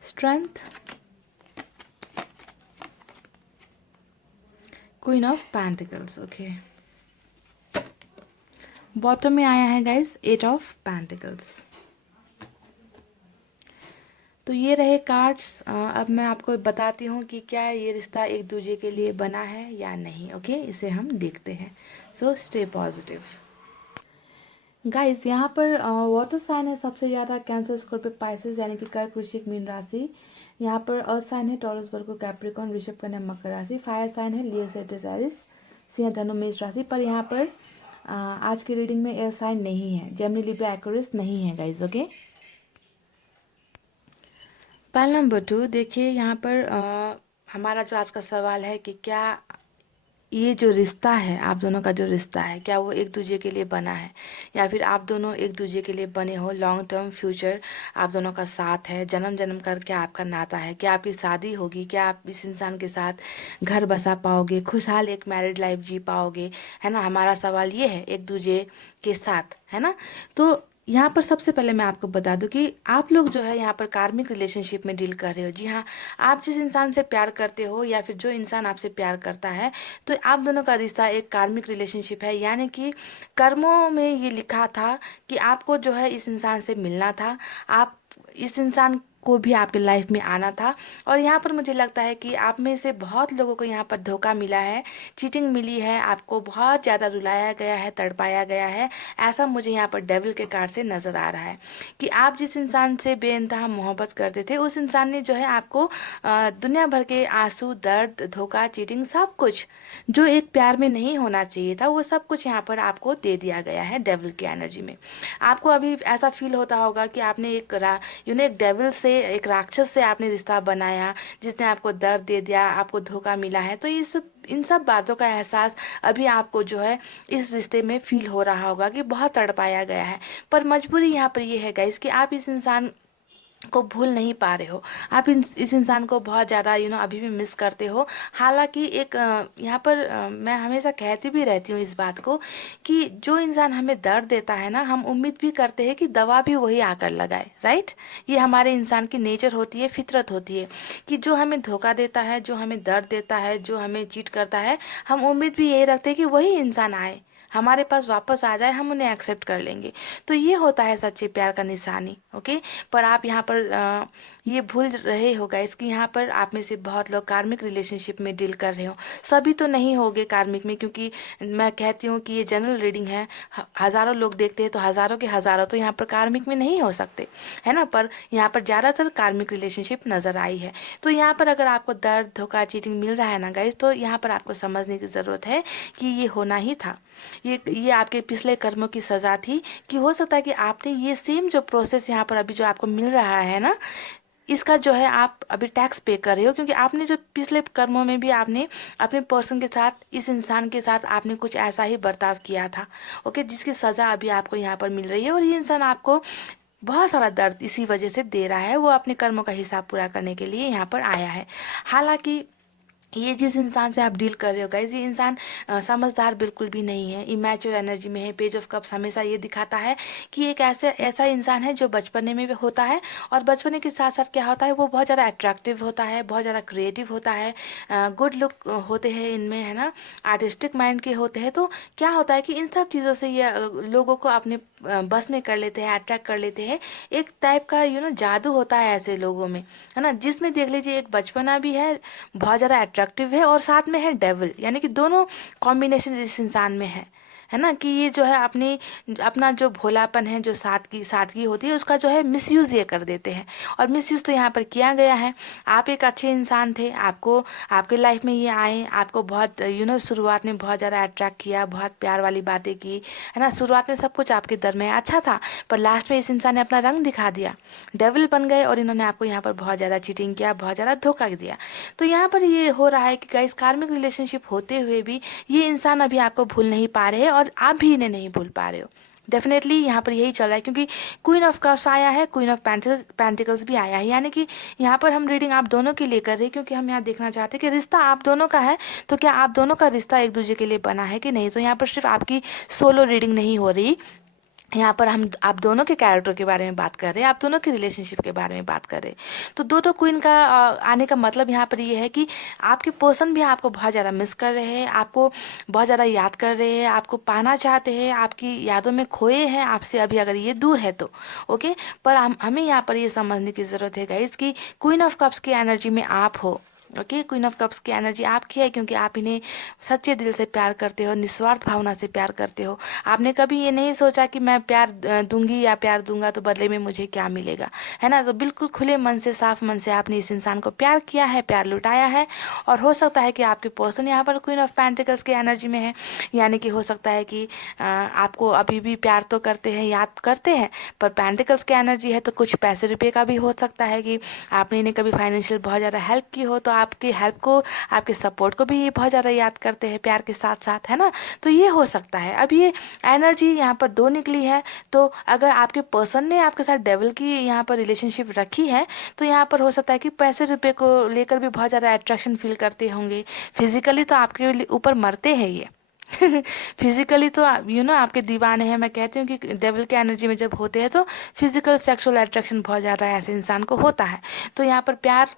Strength, queen of pentacles. Okay, bottom में आया है गाइस 8 ऑफ पेंटिकल्स। तो ये रहे कार्ड्स। अब मैं आपको बताती हूँ कि क्या ये रिश्ता एक दूसरे के लिए बना है या नहीं। ओके, इसे हम देखते हैं। So stay positive guys. यहाँ पर वाटर साइन है सबसे ज़्यादा, कैंसर, स्कॉर्पियो, पाइसेस यानी कि कर्क, वृश्चिक, मीन राशि। यहाँ पर अर्थ साइन है टॉरस, वर्गो, कैप्रिकॉर्न, वृषभ, कन्या, मकर राशि। फायर साइन है लियो, सेजिटेरियस, सिंह, धनु, मेष राशि। पर यहाँ पर आज की रीडिंग में एयर साइन नहीं है, जेमिनी, लिब्रा, एक्वेरियस नहीं है गाइस। ओके, पहला नंबर 2 देखिए। यहाँ पर हमारा जो आज का सवाल है कि क्या ये जो रिश्ता है, आप दोनों का जो रिश्ता है, क्या वो एक दूसरे के लिए बना है, या फिर आप दोनों एक दूसरे के लिए बने हो। लॉन्ग टर्म फ्यूचर आप दोनों का साथ है, जन्म जन्म का क्या आपका नाता है, क्या आपकी शादी होगी, क्या आप इस इंसान के साथ घर बसा पाओगे, खुशहाल एक मैरिड लाइफ जी पाओगे, है ना। हमारा सवाल ये है एक दूसरे के साथ, है ना। तो यहाँ पर सबसे पहले मैं आपको बता दूं कि आप लोग जो है यहाँ पर कार्मिक रिलेशनशिप में डील कर रहे हो। जी हाँ, आप जिस इंसान से प्यार करते हो या फिर जो इंसान आपसे प्यार करता है, तो आप दोनों का रिश्ता एक कार्मिक रिलेशनशिप है। यानी कि कर्मों में ये लिखा था कि आपको जो है इस इंसान से मिलना था, आप इस इंसान को भी आपके लाइफ में आना था। और यहाँ पर मुझे लगता है कि आप में से बहुत लोगों को यहाँ पर धोखा मिला है, चीटिंग मिली है, आपको बहुत ज़्यादा रुलाया गया है, तड़पाया गया है। ऐसा मुझे यहाँ पर डेविल के कार्ड से नज़र आ रहा है कि आप जिस इंसान से बेइंतहा मोहब्बत करते थे, उस इंसान ने जो है आपको दुनिया भर के आंसू, दर्द, धोखा, चीटिंग, सब कुछ जो एक प्यार में नहीं होना चाहिए था, वो सब कुछ यहाँ पर आपको दे दिया गया है डेविल की एनर्जी में। आपको अभी ऐसा फील होता होगा कि आपने एक एक डेविल से, एक राक्षस से आपने रिश्ता बनाया, जिसने आपको दर्द दे दिया, आपको धोखा मिला है। तो ये सब, इन सब बातों का एहसास अभी आपको जो है इस रिश्ते में फील हो रहा होगा कि बहुत तड़पाया गया है। पर मजबूरी यहाँ पर ये है गाइस कि आप इस इंसान को भूल नहीं पा रहे हो। आप इस इंसान को बहुत ज़्यादा अभी भी मिस करते हो। हालांकि एक यहाँ पर मैं हमेशा कहती भी रहती हूँ इस बात को कि जो इंसान हमें दर्द देता है ना, हम उम्मीद भी करते हैं कि दवा भी वही आकर लगाए, राइट। ये हमारे इंसान की नेचर होती है, फितरत होती है कि जो हमें धोखा देता है, जो हमें दर्द देता है, जो हमें चीट करता है, हम उम्मीद भी यही रखते हैं कि वही इंसान आए, हमारे पास वापस आ जाए, हम उन्हें एक्सेप्ट कर लेंगे। तो ये होता है सच्चे प्यार का निशानी। ओके, पर आप यहाँ पर ये भूल रहे हो गाइस कि यहाँ पर आप में से बहुत लोग कार्मिक रिलेशनशिप में डील कर रहे हो। सभी तो नहीं होगे कार्मिक में, क्योंकि मैं कहती हूँ कि ये जनरल रीडिंग है। हज़ारों लोग देखते हैं तो हज़ारों के हज़ारों तो यहाँ पर कार्मिक में नहीं हो सकते, है ना। पर यहाँ पर ज़्यादातर कार्मिक रिलेशनशिप नज़र आई है। तो यहाँ पर अगर आपको दर्द, धोखा, चीटिंग मिल रहा है ना गाइस, तो यहाँ पर आपको समझने की ज़रूरत है कि ये होना ही था। ये आपके पिछले कर्मों की सज़ा थी कि हो सकता है कि आपने ये सेम जो प्रोसेस यहाँ पर अभी जो आपको मिल रहा है ना, इसका जो है आप अभी टैक्स पे कर रहे हो, क्योंकि आपने जो पिछले कर्मों में भी आपने अपने पर्सन के साथ, इस इंसान के साथ आपने कुछ ऐसा ही बर्ताव किया था। ओके, जिसकी सज़ा अभी आपको यहाँ पर मिल रही है। और ये इंसान आपको बहुत सारा दर्द इसी वजह से दे रहा है। वो अपने कर्मों का हिसाब पूरा करने के लिए यहाँ पर आया है। हालांकि ये जिस इंसान से आप डील कर रहे हो गाइस, ये इंसान समझदार बिल्कुल भी नहीं है, इमैच्योर एनर्जी में है। पेज ऑफ कप्स हमेशा ये दिखाता है कि एक ऐसा इंसान है जो बचपने में भी होता है, और बचपने के साथ साथ क्या होता है, वो बहुत ज़्यादा अट्रैक्टिव होता है, बहुत ज़्यादा क्रिएटिव होता है, गुड लुक होते हैं इनमें, है ना, आर्टिस्टिक माइंड के होते हैं। तो क्या होता है कि इन सब चीज़ों से ये लोगों को अपने बस में कर लेते हैं, अट्रैक्ट कर लेते हैं। एक टाइप का जादू होता है ऐसे लोगों में, है ना, जिसमें देख लीजिए एक बचपना भी है, बहुत ज़्यादा अट्रैक्टिव है, और साथ में है डेविल, यानी कि दोनों कॉम्बिनेशन इस इंसान में है। है ना, कि ये जो है अपनी अपना जो भोलापन है, जो सादगी सादगी होती है, उसका जो है मिसयूज़ ये कर देते हैं। और मिसयूज़ तो यहाँ पर किया गया है। आप एक अच्छे इंसान थे, आपको आपके लाइफ में ये आए, आपको बहुत शुरुआत में बहुत ज़्यादा अट्रैक्ट किया, बहुत प्यार वाली बातें की, है ना। शुरुआत में सब कुछ आपके दर में अच्छा था, पर लास्ट में इस इंसान ने अपना रंग दिखा दिया, डेविल बन गए, और इन्होंने आपको यहाँ पर बहुत ज़्यादा चीटिंग किया, बहुत ज़्यादा धोखा दिया। तो यहाँ पर ये हो रहा है कि गाइस, कार्मिक रिलेशनशिप होते हुए भी ये इंसान अभी आपको भूल नहीं पा रहे हैं, और आप भी इन्हें नहीं भूल पा रहे हो। डेफिनेटली यहाँ पर यही चल रहा है, क्योंकि क्वीन ऑफ कप्स आया है, क्वीन ऑफ पेंटिकल्स भी आया है, यानी कि यहाँ पर हम रीडिंग आप दोनों के लिए कर रहे हैं, क्योंकि हम यहाँ देखना चाहते हैं कि रिश्ता आप दोनों का है, तो क्या आप दोनों का रिश्ता एक दूसरे के लिए बना है कि नहीं। तो यहाँ पर सिर्फ आपकी सोलो रीडिंग नहीं हो रही, यहाँ पर हम आप दोनों के कैरेक्टर के बारे में बात कर रहे हैं, आप दोनों की रिलेशनशिप के बारे में बात कर रहे हैं। तो दो क्वीन का आने का मतलब यहाँ पर ये है कि आपके पर्सन भी आपको बहुत ज़्यादा मिस कर रहे हैं, आपको बहुत ज़्यादा याद कर रहे हैं, आपको पाना चाहते हैं, आपकी यादों में खोए हैं आपसे अभी, अगर ये दूर है तो ओके। पर हमें यहाँ पर ये समझने की ज़रूरत है गाइस कि क्वीन ऑफ कप्स की एनर्जी में आप हो। ओके, क्वीन ऑफ कप्स की एनर्जी आपकी है, क्योंकि आप इन्हें सच्चे दिल से प्यार करते हो, निस्वार्थ भावना से प्यार करते हो। आपने कभी ये नहीं सोचा कि मैं प्यार दूंगी या प्यार दूंगा तो बदले में मुझे क्या मिलेगा, है ना। तो बिल्कुल खुले मन से, साफ मन से आपने इस इंसान को प्यार किया है, प्यार लुटाया है। और हो सकता है कि आपके पर्सन यहाँ पर क्वीन ऑफ पेंटिकल्स की एनर्जी में है, यानी कि हो सकता है कि आपको अभी भी प्यार तो करते हैं, याद करते हैं, पर पेंटिकल्स की एनर्जी है, तो कुछ पैसे रुपये का भी हो सकता है कि आपने इन्हें कभी फाइनेंशियल बहुत ज़्यादा हेल्प की हो, तो आपकी हेल्प को, आपके सपोर्ट को भी ये बहुत ज़्यादा याद करते हैं प्यार के साथ साथ, है ना। तो ये हो सकता है। अब ये एनर्जी यहाँ पर दो निकली है, तो अगर आपके पर्सन ने आपके साथ डेविल की यहाँ पर रिलेशनशिप रखी है, तो यहाँ पर हो सकता है कि पैसे रुपए को लेकर भी बहुत ज़्यादा अट्रैक्शन फील करते होंगे। फिजिकली तो आपके ऊपर मरते हैं ये फिजिकली तो आपके दीवाने हैं। मैं कहती हूँ कि डेविल के एनर्जी में जब होते हैं तो फिजिकल सेक्सुअल अट्रैक्शन बहुत ज़्यादा ऐसे इंसान को होता है। तो यहाँ पर प्यार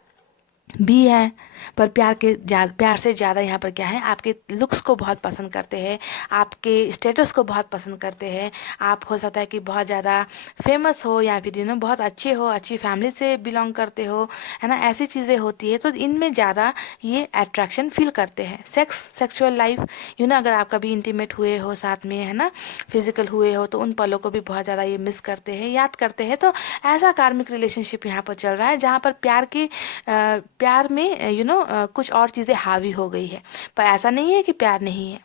भी है, पर प्यार से ज़्यादा यहाँ पर क्या है, आपके लुक्स को बहुत पसंद करते हैं, आपके स्टेटस को बहुत पसंद करते हैं। आप हो सकता है कि बहुत ज़्यादा फेमस हो, या फिर बहुत अच्छे हो, अच्छी फैमिली से बिलोंग करते हो, है ना। ऐसी चीज़ें होती है, तो इनमें ज़्यादा ये अट्रैक्शन फील करते हैं। सेक्सुअल लाइफ अगर आप कभी इंटीमेट हुए हो साथ में, है ना, फिजिकल हुए हो, तो उन पलों को भी बहुत ज़्यादा ये मिस करते हैं, याद करते हैं। तो ऐसा कार्मिक रिलेशनशिप यहाँ पर चल रहा है, जहाँ पर प्यार में कुछ और चीज़ें हावी हो गई है। पर ऐसा नहीं है कि प्यार नहीं है,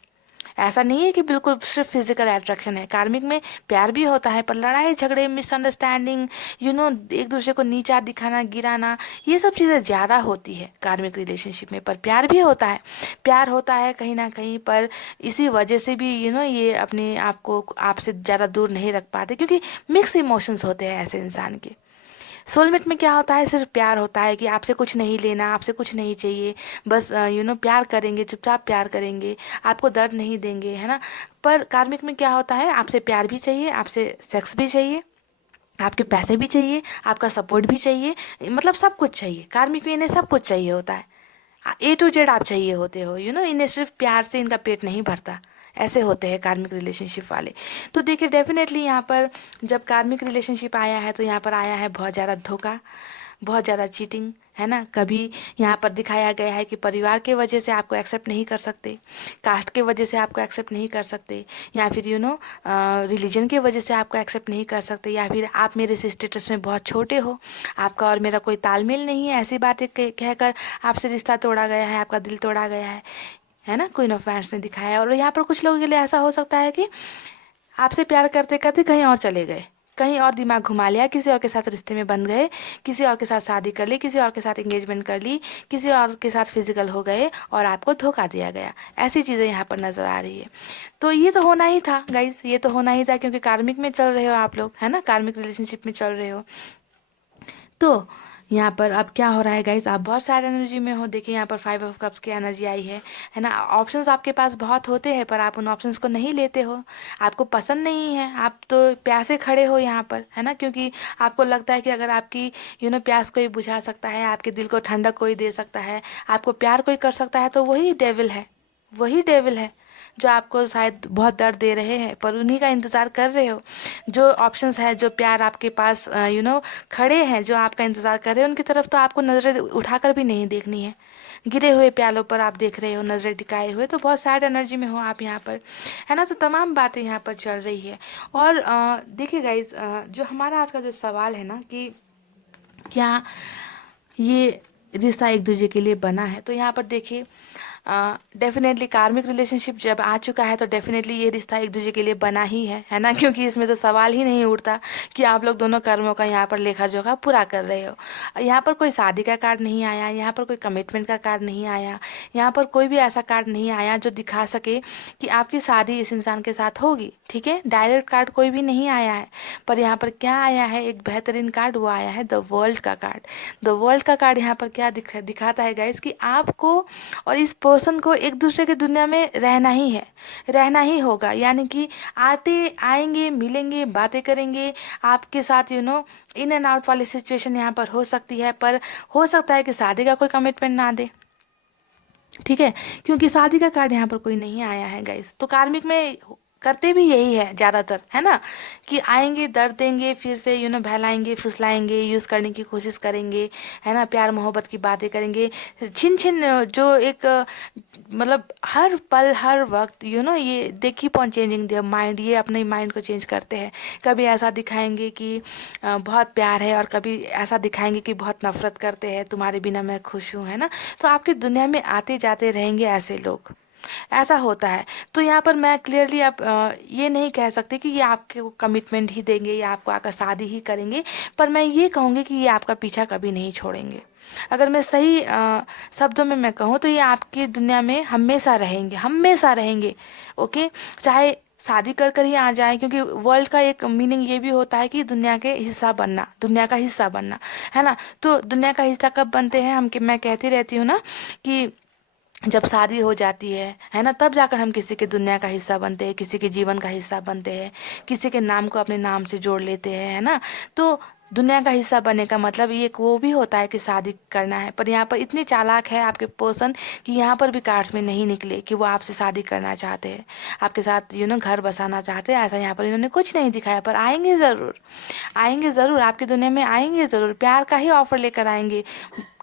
ऐसा नहीं है कि बिल्कुल सिर्फ फिजिकल अट्रैक्शन है। कार्मिक में प्यार भी होता है, पर लड़ाई झगड़े, मिसअंडरस्टैंडिंग, एक दूसरे को नीचा दिखाना, गिराना, ये सब चीज़ें ज़्यादा होती है कार्मिक रिलेशनशिप में। पर प्यार भी होता है, प्यार होता है कहीं ना कहीं, पर इसी वजह से भी ये अपने आप को आपसे ज़्यादा दूर नहीं रख पाते, क्योंकि मिक्स इमोशंस होते हैं ऐसे इंसान के। सोलमेट में क्या होता है, सिर्फ प्यार होता है कि आपसे कुछ नहीं लेना, आपसे कुछ नहीं चाहिए, बस प्यार करेंगे, चुपचाप प्यार करेंगे, आपको दर्द नहीं देंगे, है ना। पर कार्मिक में क्या होता है, आपसे प्यार भी चाहिए, आपसे सेक्स भी चाहिए, आपके पैसे भी चाहिए, आपका सपोर्ट भी चाहिए, मतलब सब कुछ चाहिए। कार्मिक में इन्हें सब कुछ चाहिए होता है, ए टू जेड आप चाहिए होते हो। इन्हें सिर्फ प्यार से इनका पेट नहीं भरता, ऐसे होते हैं कार्मिक रिलेशनशिप वाले। तो देखिए, डेफिनेटली यहाँ पर जब कार्मिक रिलेशनशिप आया है, तो यहाँ पर आया है बहुत ज़्यादा धोखा, बहुत ज़्यादा चीटिंग, है ना। कभी यहाँ पर दिखाया गया है कि परिवार के वजह से आपको एक्सेप्ट नहीं कर सकते, कास्ट के वजह से आपको एक्सेप्ट नहीं कर सकते, या फिर रिलीजन के वजह से आपको एक्सेप्ट नहीं कर सकते, या फिर आप मेरे से स्टेटस में बहुत छोटे हो, आपका और मेरा कोई तालमेल नहीं है, ऐसी बातें कहकर आपसे रिश्ता तोड़ा गया है, आपका दिल तोड़ा गया है ना। क्वीन ऑफ वांड्स ने दिखाया है। और यहाँ पर कुछ लोगों के लिए ऐसा हो सकता है कि आपसे प्यार करते करते कहीं और चले गए, कहीं और दिमाग घुमा लिया, किसी और के साथ रिश्ते में बंध गए, किसी और के साथ शादी कर ली, किसी और के साथ एंगेजमेंट कर ली, किसी और के साथ फिजिकल हो गए, और आपको धोखा दिया गया। ऐसी चीज़ें यहाँ पर नज़र आ रही है। तो ये तो होना ही था गाइस, ये तो होना ही था, क्योंकि कार्मिक में चल रहे हो आप लोग, है ना, कार्मिक रिलेशनशिप में चल रहे हो। तो यहाँ पर अब क्या हो रहा है गाइस, आप बहुत सैड एनर्जी में हो। देखिए, यहाँ पर 5 ऑफ कप्स की एनर्जी आई है ना। ऑप्शंस आपके पास बहुत होते हैं, पर आप उन ऑप्शंस को नहीं लेते हो, आपको पसंद नहीं है, आप तो प्यासे खड़े हो यहाँ पर, है ना। क्योंकि आपको लगता है कि अगर आपकी प्यास कोई बुझा सकता है, आपके दिल को ठंडक कोई दे सकता है, आपको प्यार कोई कर सकता है, तो वही डेविल है, वही डेविल है। जो आपको शायद बहुत दर्द दे रहे हैं, पर उन्हीं का इंतज़ार कर रहे हो। जो ऑप्शंस है, जो प्यार आपके पास खड़े हैं, जो आपका इंतज़ार कर रहे हैं, उनकी तरफ तो आपको नज़रें उठाकर भी नहीं देखनी है। गिरे हुए प्यालों पर आप देख रहे हो, नज़रें टिकाए हुए, तो बहुत सैड एनर्जी में हो आप यहाँ पर, है ना। तो तमाम बातें यहाँ पर चल रही है। और देखिए गाइज, जो हमारा आज का जो सवाल है ना कि क्या ये रिश्ता एक दूसरे के लिए बना है, तो यहाँ पर देखिए डेफिनेटली कार्मिक रिलेशनशिप जब आ चुका है तो डेफिनेटली ये रिश्ता एक दूसरे के लिए बना ही है ना। क्योंकि इसमें तो सवाल ही नहीं उठता कि आप लोग दोनों कर्मों का यहाँ पर लेखा जोखा पूरा कर रहे हो। यहाँ पर कोई शादी का कार्ड नहीं आया, यहाँ पर कोई कमिटमेंट का कार्ड नहीं आया, यहाँ पर कोई भी ऐसा कार्ड नहीं आया जो दिखा सके कि आपकी शादी इस इंसान के साथ होगी। ठीक है, डायरेक्ट कार्ड कोई भी नहीं आया है। पर यहाँ पर क्या आया है, एक बेहतरीन कार्ड, वो आया है द वर्ल्ड का कार्ड। द वर्ल्ड का कार्ड यहाँ पर क्या दिखाता है गाइस कि आपको और इस पर्सन को एक दूसरे की दुनिया में रहना ही है, रहना ही होगा। यानी कि आते आएंगे, मिलेंगे, बातें करेंगे आपके साथ, इन एंड आउट वाली सिचुएशन यहाँ पर हो सकती है। पर हो सकता है कि शादी का कोई कमिटमेंट ना दे। ठीक है, क्योंकि शादी का कार्ड यहाँ पर कोई नहीं आया है गाइस। तो कार्मिक में करते भी यही है ज़्यादातर, है ना, कि आएंगे, दर्द देंगे, फिर से बहलाएंगे, फुसलाएंगे, यूज़ करने की कोशिश करेंगे, है ना, प्यार मोहब्बत की बातें करेंगे, छिन छिन जो एक मतलब हर पल हर वक्त ये they keep on changing their mind, ये अपने माइंड को चेंज करते हैं। कभी ऐसा दिखाएंगे कि बहुत प्यार है, और कभी ऐसा दिखाएंगे कि बहुत नफरत करते हैं, तुम्हारे बिना मैं खुश हूँ, है ना। तो आपकी दुनिया में आते जाते रहेंगे ऐसे लोग, ऐसा होता है। तो यहाँ पर मैं क्लियरली आप ये नहीं कह सकते कि ये आपके कमिटमेंट ही देंगे या आपको आकर शादी ही करेंगे, पर मैं ये कहूँगी कि ये आपका पीछा कभी नहीं छोड़ेंगे। अगर मैं सही शब्दों में मैं कहूँ तो ये आपकी दुनिया में हमेशा रहेंगे, हमेशा रहेंगे। ओके, चाहे शादी कर कर ही आ जाए, क्योंकि वर्ल्ड का एक मीनिंग ये भी होता है कि दुनिया के हिस्सा बनना, दुनिया का हिस्सा बनना, है ना। तो दुनिया का हिस्सा कब बनते हैं हम, कि मैं कहती रहती हूँ ना कि जब शादी हो जाती है ना, तब जाकर हम किसी के दुनिया का हिस्सा बनते हैं, किसी के जीवन का हिस्सा बनते हैं, किसी के नाम को अपने नाम से जोड़ लेते हैं, है ना। तो दुनिया का हिस्सा बनने का मतलब ये वो भी होता है कि शादी करना है। पर यहाँ पर इतनी चालाक है आपके पर्सन कि यहाँ पर भी कार्ड्स में नहीं निकले कि वो आपसे शादी करना चाहते हैं, आपके साथ घर बसाना चाहते हैं। ऐसा यहाँ पर इन्होंने कुछ नहीं दिखाया, पर आएंगे ज़रूर, आएंगे ज़रूर, आपकी दुनिया में आएंगे ज़रूर, प्यार का ही ऑफर लेकर आएंगे।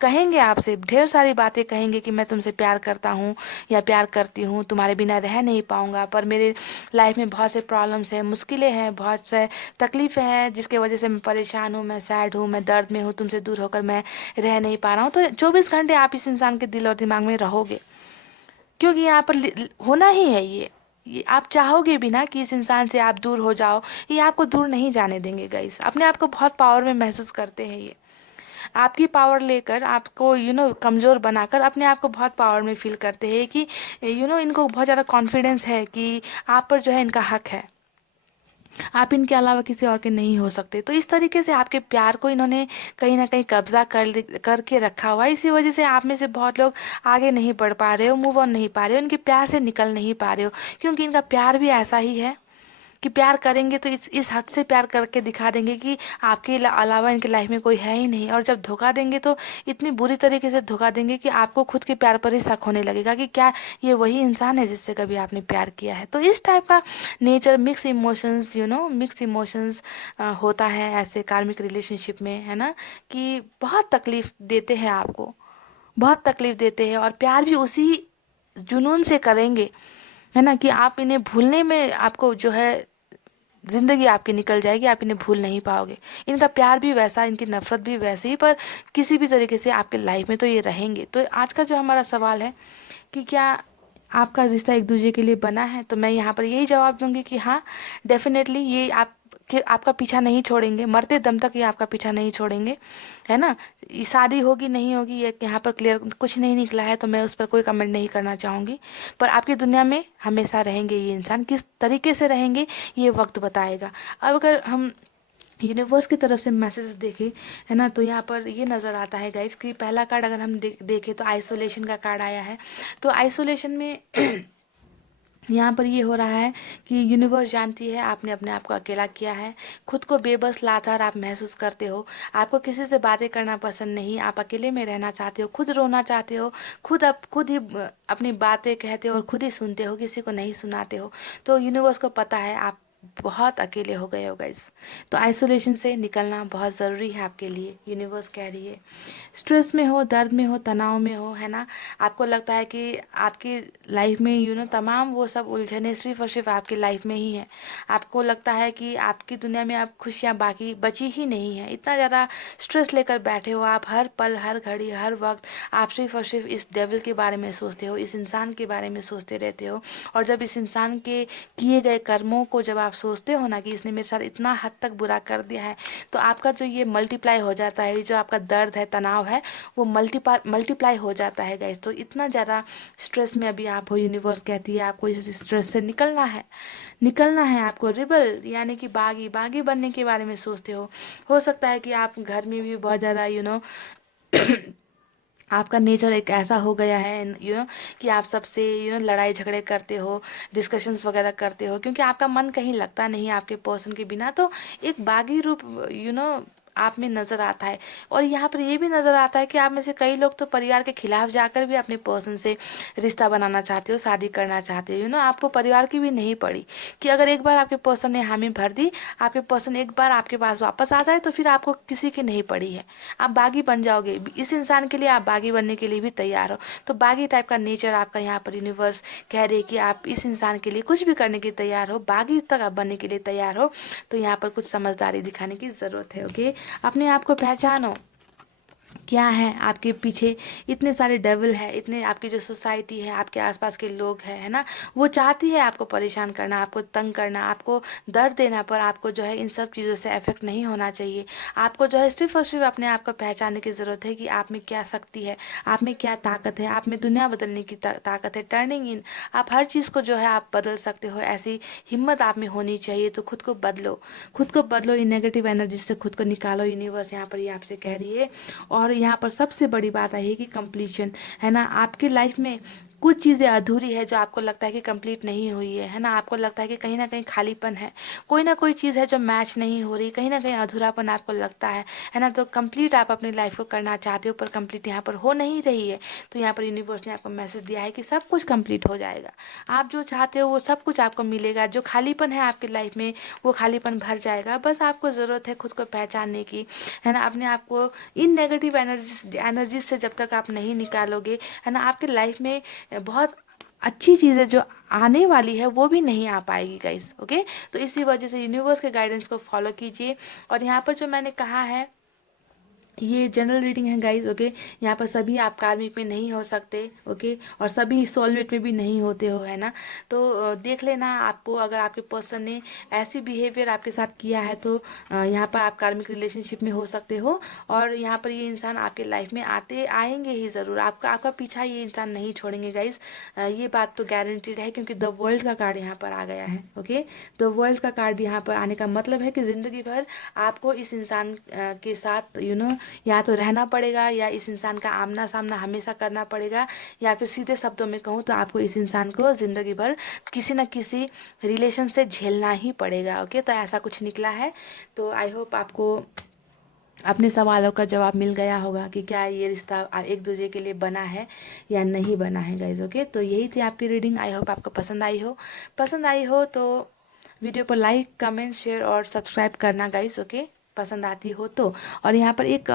कहेंगे आपसे ढेर सारी बातें, कहेंगे कि मैं तुमसे प्यार करता हूँ या प्यार करती हूँ, तुम्हारे बिना रह नहीं पाऊँगा, पर मेरे लाइफ में बहुत से प्रॉब्लम्स हैं, मुश्किलें हैं, बहुत से तकलीफ़ें हैं, जिसके वजह से मैं परेशान हूँ, मैं सैड हूँ, मैं दर्द में हूँ, तुमसे दूर होकर मैं रह नहीं पा रहा हूँ। तो 24 घंटे आप इस इंसान के दिल और दिमाग में रहोगे, क्योंकि यहाँ पर होना ही है ये आप चाहोगे भी ना कि इस इंसान से आप दूर हो जाओ, ये आपको दूर नहीं जाने देंगे गाइस। अपने आप को बहुत पावर में महसूस करते हैं ये, आपकी पावर लेकर आपको कमज़ोर बनाकर अपने आप को बहुत पावर में फील करते हैं कि इनको बहुत ज़्यादा कॉन्फिडेंस है कि आप पर जो है इनका हक है, आप इनके अलावा किसी और के नहीं हो सकते। तो इस तरीके से आपके प्यार को इन्होंने कहीं ना कहीं कब्जा करके रखा हुआ है। इसी वजह से आप में से बहुत लोग आगे नहीं बढ़ पा रहे हो, मूव ऑन नहीं पा रहे हो, इनके प्यार से निकल नहीं पा रहे हो, क्योंकि इनका प्यार भी ऐसा ही है कि प्यार करेंगे तो इस हद से प्यार करके दिखा देंगे कि आपके अलावा इनकी लाइफ में कोई है ही नहीं। और जब धोखा देंगे तो इतनी बुरी तरीके से धोखा देंगे कि आपको खुद के प्यार पर ही शक होने लगेगा कि क्या ये वही इंसान है जिससे कभी आपने प्यार किया है। तो इस टाइप का nature, mix emotions, mix emotions होता है ऐसे कार्मिक रिलेशनशिप में, है ना, कि बहुत तकलीफ देते हैं आपको, बहुत तकलीफ देते हैं, और प्यार भी उसी जुनून से करेंगे, है ना, कि आप इन्हें भूलने में आपको जो है जिंदगी आपकी निकल जाएगी, आप इन्हें भूल नहीं पाओगे। इनका प्यार भी वैसा, इनकी नफरत भी वैसी ही, पर किसी भी तरीके से आपके लाइफ में तो ये रहेंगे। तो आज का जो हमारा सवाल है कि क्या आपका रिश्ता एक दूसरे के लिए बना है, तो मैं यहाँ पर यही जवाब दूंगी कि हाँ, डेफिनेटली ये आपका पीछा नहीं छोड़ेंगे, मरते दम तक ये आपका पीछा नहीं छोड़ेंगे, है ना। ये शादी होगी नहीं होगी ये यहाँ पर क्लियर कुछ नहीं निकला है, तो मैं उस पर कोई कमेंट नहीं करना चाहूँगी, पर आपकी दुनिया में हमेशा रहेंगे ये इंसान। किस तरीके से रहेंगे ये वक्त बताएगा। अब अगर हम यूनिवर्स की तरफ से मैसेज देखें, है ना, तो यहाँ पर ये नज़र आता है गाइस कि पहला कार्ड अगर हम देखें तो आइसोलेशन का कार्ड आया है। तो आइसोलेशन में यहाँ पर ये हो रहा है कि यूनिवर्स जानती है आपने अपने आप को अकेला किया है, खुद को बेबस लाचार आप महसूस करते हो, आपको किसी से बातें करना पसंद नहीं, आप अकेले में रहना चाहते हो, खुद रोना चाहते हो, खुद ही अपनी बातें कहते हो और खुद ही सुनते हो, किसी को नहीं सुनाते हो। तो यूनिवर्स को पता है आप बहुत अकेले हो गए हो गाइस। तो आइसोलेशन से निकलना बहुत ज़रूरी है आपके लिए, यूनिवर्स कह रही है। स्ट्रेस में हो, दर्द में हो, तनाव में हो, है ना, आपको लगता है कि आपकी लाइफ में तमाम वो सब उलझने सिर्फ और सिर्फ आपकी लाइफ में ही है। आपको लगता है कि आपकी दुनिया में आप खुशियाँ बाकी बची ही नहीं है, इतना ज़्यादा स्ट्रेस लेकर बैठे हो आप, हर पल हर घड़ी हर वक्त आप सिर्फ और सिर्फ इस डेविल के बारे में सोचते हो, इस इंसान के बारे में सोचते रहते हो। और जब इस इंसान के किए गए कर्मों को जब आप सोचते हो ना कि इसने मेरे साथ इतना हद तक बुरा कर दिया है, तो आपका जो ये मल्टीप्लाई हो जाता है, जो आपका दर्द है, तनाव है, वो मल्टीप्लाई हो जाता है गाइस। तो इतना ज़्यादा स्ट्रेस में अभी आप हो, यूनिवर्स कहती है आपको इस स्ट्रेस से निकलना है, निकलना है आपको। रिबल यानी कि बागी बागी बनने के बारे में सोचते हो सकता है कि आप घर में भी बहुत ज़्यादा आपका नेचर एक ऐसा हो गया है कि आप सबसे लड़ाई झगड़े करते हो, डिस्कशंस वगैरह करते हो, क्योंकि आपका मन कहीं लगता नहीं है आपके पर्सन के बिना। तो एक बागी रूप आप में नज़र आता है। और यहाँ पर ये भी नज़र आता है कि आप में से कई लोग तो परिवार के खिलाफ जाकर भी अपने पर्सन से रिश्ता बनाना चाहते हो, शादी करना चाहते हो। आपको परिवार की भी नहीं पड़ी कि अगर एक बार आपके पर्सन ने हामी भर दी, आपके पर्सन एक बार आपके पास वापस आ जाए, तो फिर आपको किसी की नहीं पड़ी है, आप बागी बन जाओगे। इस इंसान के लिए आप बागी बनने के लिए भी तैयार हो। तो बागी टाइप का नेचर आपका यहाँ पर यूनिवर्स कह रही है कि आप इस इंसान के लिए कुछ भी करने के लिए तैयार हो, बागी तक आप बनने के लिए तैयार हो। तो यहाँ पर कुछ समझदारी दिखाने की ज़रूरत है। ओके, अपने आप को पहचानो, क्या है आपके पीछे। इतने सारे डेविल है, इतने आपकी जो सोसाइटी है, आपके आसपास के लोग हैं, है ना, वो चाहती है आपको परेशान करना, आपको तंग करना, आपको दर्द देना, पर आपको जो है इन सब चीज़ों से अफेक्ट नहीं होना चाहिए। आपको जो है सिर्फ और सिर्फ अपने आप को पहचानने की ज़रूरत है कि आप में क्या शक्ति है, आप में क्या ताकत है, आप में दुनिया बदलने की ताकत है, टर्निंग इन। आप हर चीज़ को जो है आप बदल सकते हो, ऐसी हिम्मत आप में होनी चाहिए। तो खुद को बदलो, खुद को बदलो, इन नेगेटिव एनर्जी से खुद को निकालो। यूनिवर्स यहाँ पर ये आपसे कह रही है। और यहाँ पर सबसे बड़ी बात है कि कंप्लीशन, है ना, आपकी लाइफ में कुछ चीज़ें अधूरी है जो आपको लगता है कि कंप्लीट नहीं हुई है ना, आपको लगता है कि कहीं ना कहीं खालीपन है, कोई ना कोई चीज़ है जो मैच नहीं हो रही, कहीं ना कहीं अधूरापन आपको लगता है ना। तो कंप्लीट आप अपनी लाइफ को करना चाहते हो, पर कंप्लीट यहाँ पर हो नहीं रही है। तो यहाँ पर यूनिवर्स ने आपको मैसेज दिया है कि सब कुछ कंप्लीट हो जाएगा, आप जो चाहते हो वो सब कुछ आपको मिलेगा। जो खालीपन है आपकी लाइफ में, वो खालीपन भर जाएगा। बस आपको ज़रूरत है खुद को पहचानने की, है ना, अपने आप को इन नेगेटिव एनर्जी से जब तक आप नहीं निकालोगे, है ना, आपके लाइफ में बहुत अच्छी चीज़ें जो आने वाली है वो भी नहीं आ पाएगी गाइस। ओके, तो इसी वजह से यूनिवर्स के गाइडेंस को फॉलो कीजिए। और यहाँ पर जो मैंने कहा है, ये जनरल रीडिंग है गाइज। ओके, यहाँ पर सभी आप कार्मिक में नहीं हो सकते। ओके, और सभी सोलमेट में भी नहीं होते हो, है ना। तो देख लेना आपको, अगर आपके पर्सन ने ऐसी बिहेवियर आपके साथ किया है तो यहाँ पर आप कार्मिक रिलेशनशिप में हो सकते हो। और यहाँ पर ये इंसान आपके लाइफ में आएंगे ही ज़रूर, आपका पीछा ये इंसान नहीं छोड़ेंगे गाइज। ये बात तो गारंटीड है, क्योंकि द वर्ल्ड का कार्ड यहाँ पर आ गया है। ओके, द वर्ल्ड का कार्ड यहाँ पर आने का मतलब है कि ज़िंदगी भर आपको इस इंसान के साथ या तो रहना पड़ेगा, या इस इंसान का आमना सामना हमेशा करना पड़ेगा, या फिर सीधे शब्दों में कहूँ तो आपको इस इंसान को ज़िंदगी भर किसी न किसी रिलेशन से झेलना ही पड़ेगा। ओके, तो ऐसा कुछ निकला है। तो आई होप आपको अपने सवालों का जवाब मिल गया होगा कि क्या ये रिश्ता एक दूसरे के लिए बना है या नहीं बना है गाइज। ओके, तो यही थी आपकी रीडिंग। आई होप आपको पसंद आई हो तो वीडियो पर लाइक, कमेंट, शेयर और सब्सक्राइब करना गाइज। ओके, पसंद आती हो तो। और यहाँ पर एक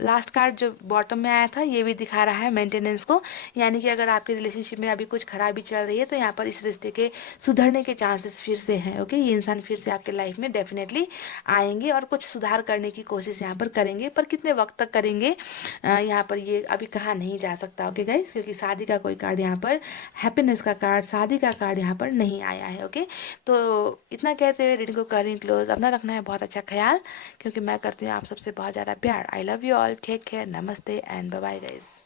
लास्ट कार्ड जो बॉटम में आया था, ये भी दिखा रहा है मेंटेनेंस को, यानी कि अगर आपके रिलेशनशिप में अभी कुछ खराबी चल रही है तो यहाँ पर इस रिश्ते के सुधरने के चांसेस फिर से हैं। ओके, ये इंसान फिर से आपके लाइफ में डेफिनेटली आएंगे और कुछ सुधार करने की कोशिश यहाँ पर करेंगे, पर कितने वक्त तक करेंगे यहाँ पर ये अभी कहा नहीं जा सकता। ओके गाइस, क्योंकि शादी का कोई कार्ड यहाँ पर, हैप्पीनेस का कार्ड, शादी का कार्ड यहाँ पर नहीं आया है। ओके, तो इतना कहते हुए रीडिंग को करें क्लोज। अपना रखना है बहुत अच्छा ख्याल, क्योंकि मैं करती हूँ आप सबसे बहुत ज़्यादा प्यार। I love you all, take care, नमस्ते एंड बाय बाय गाइस।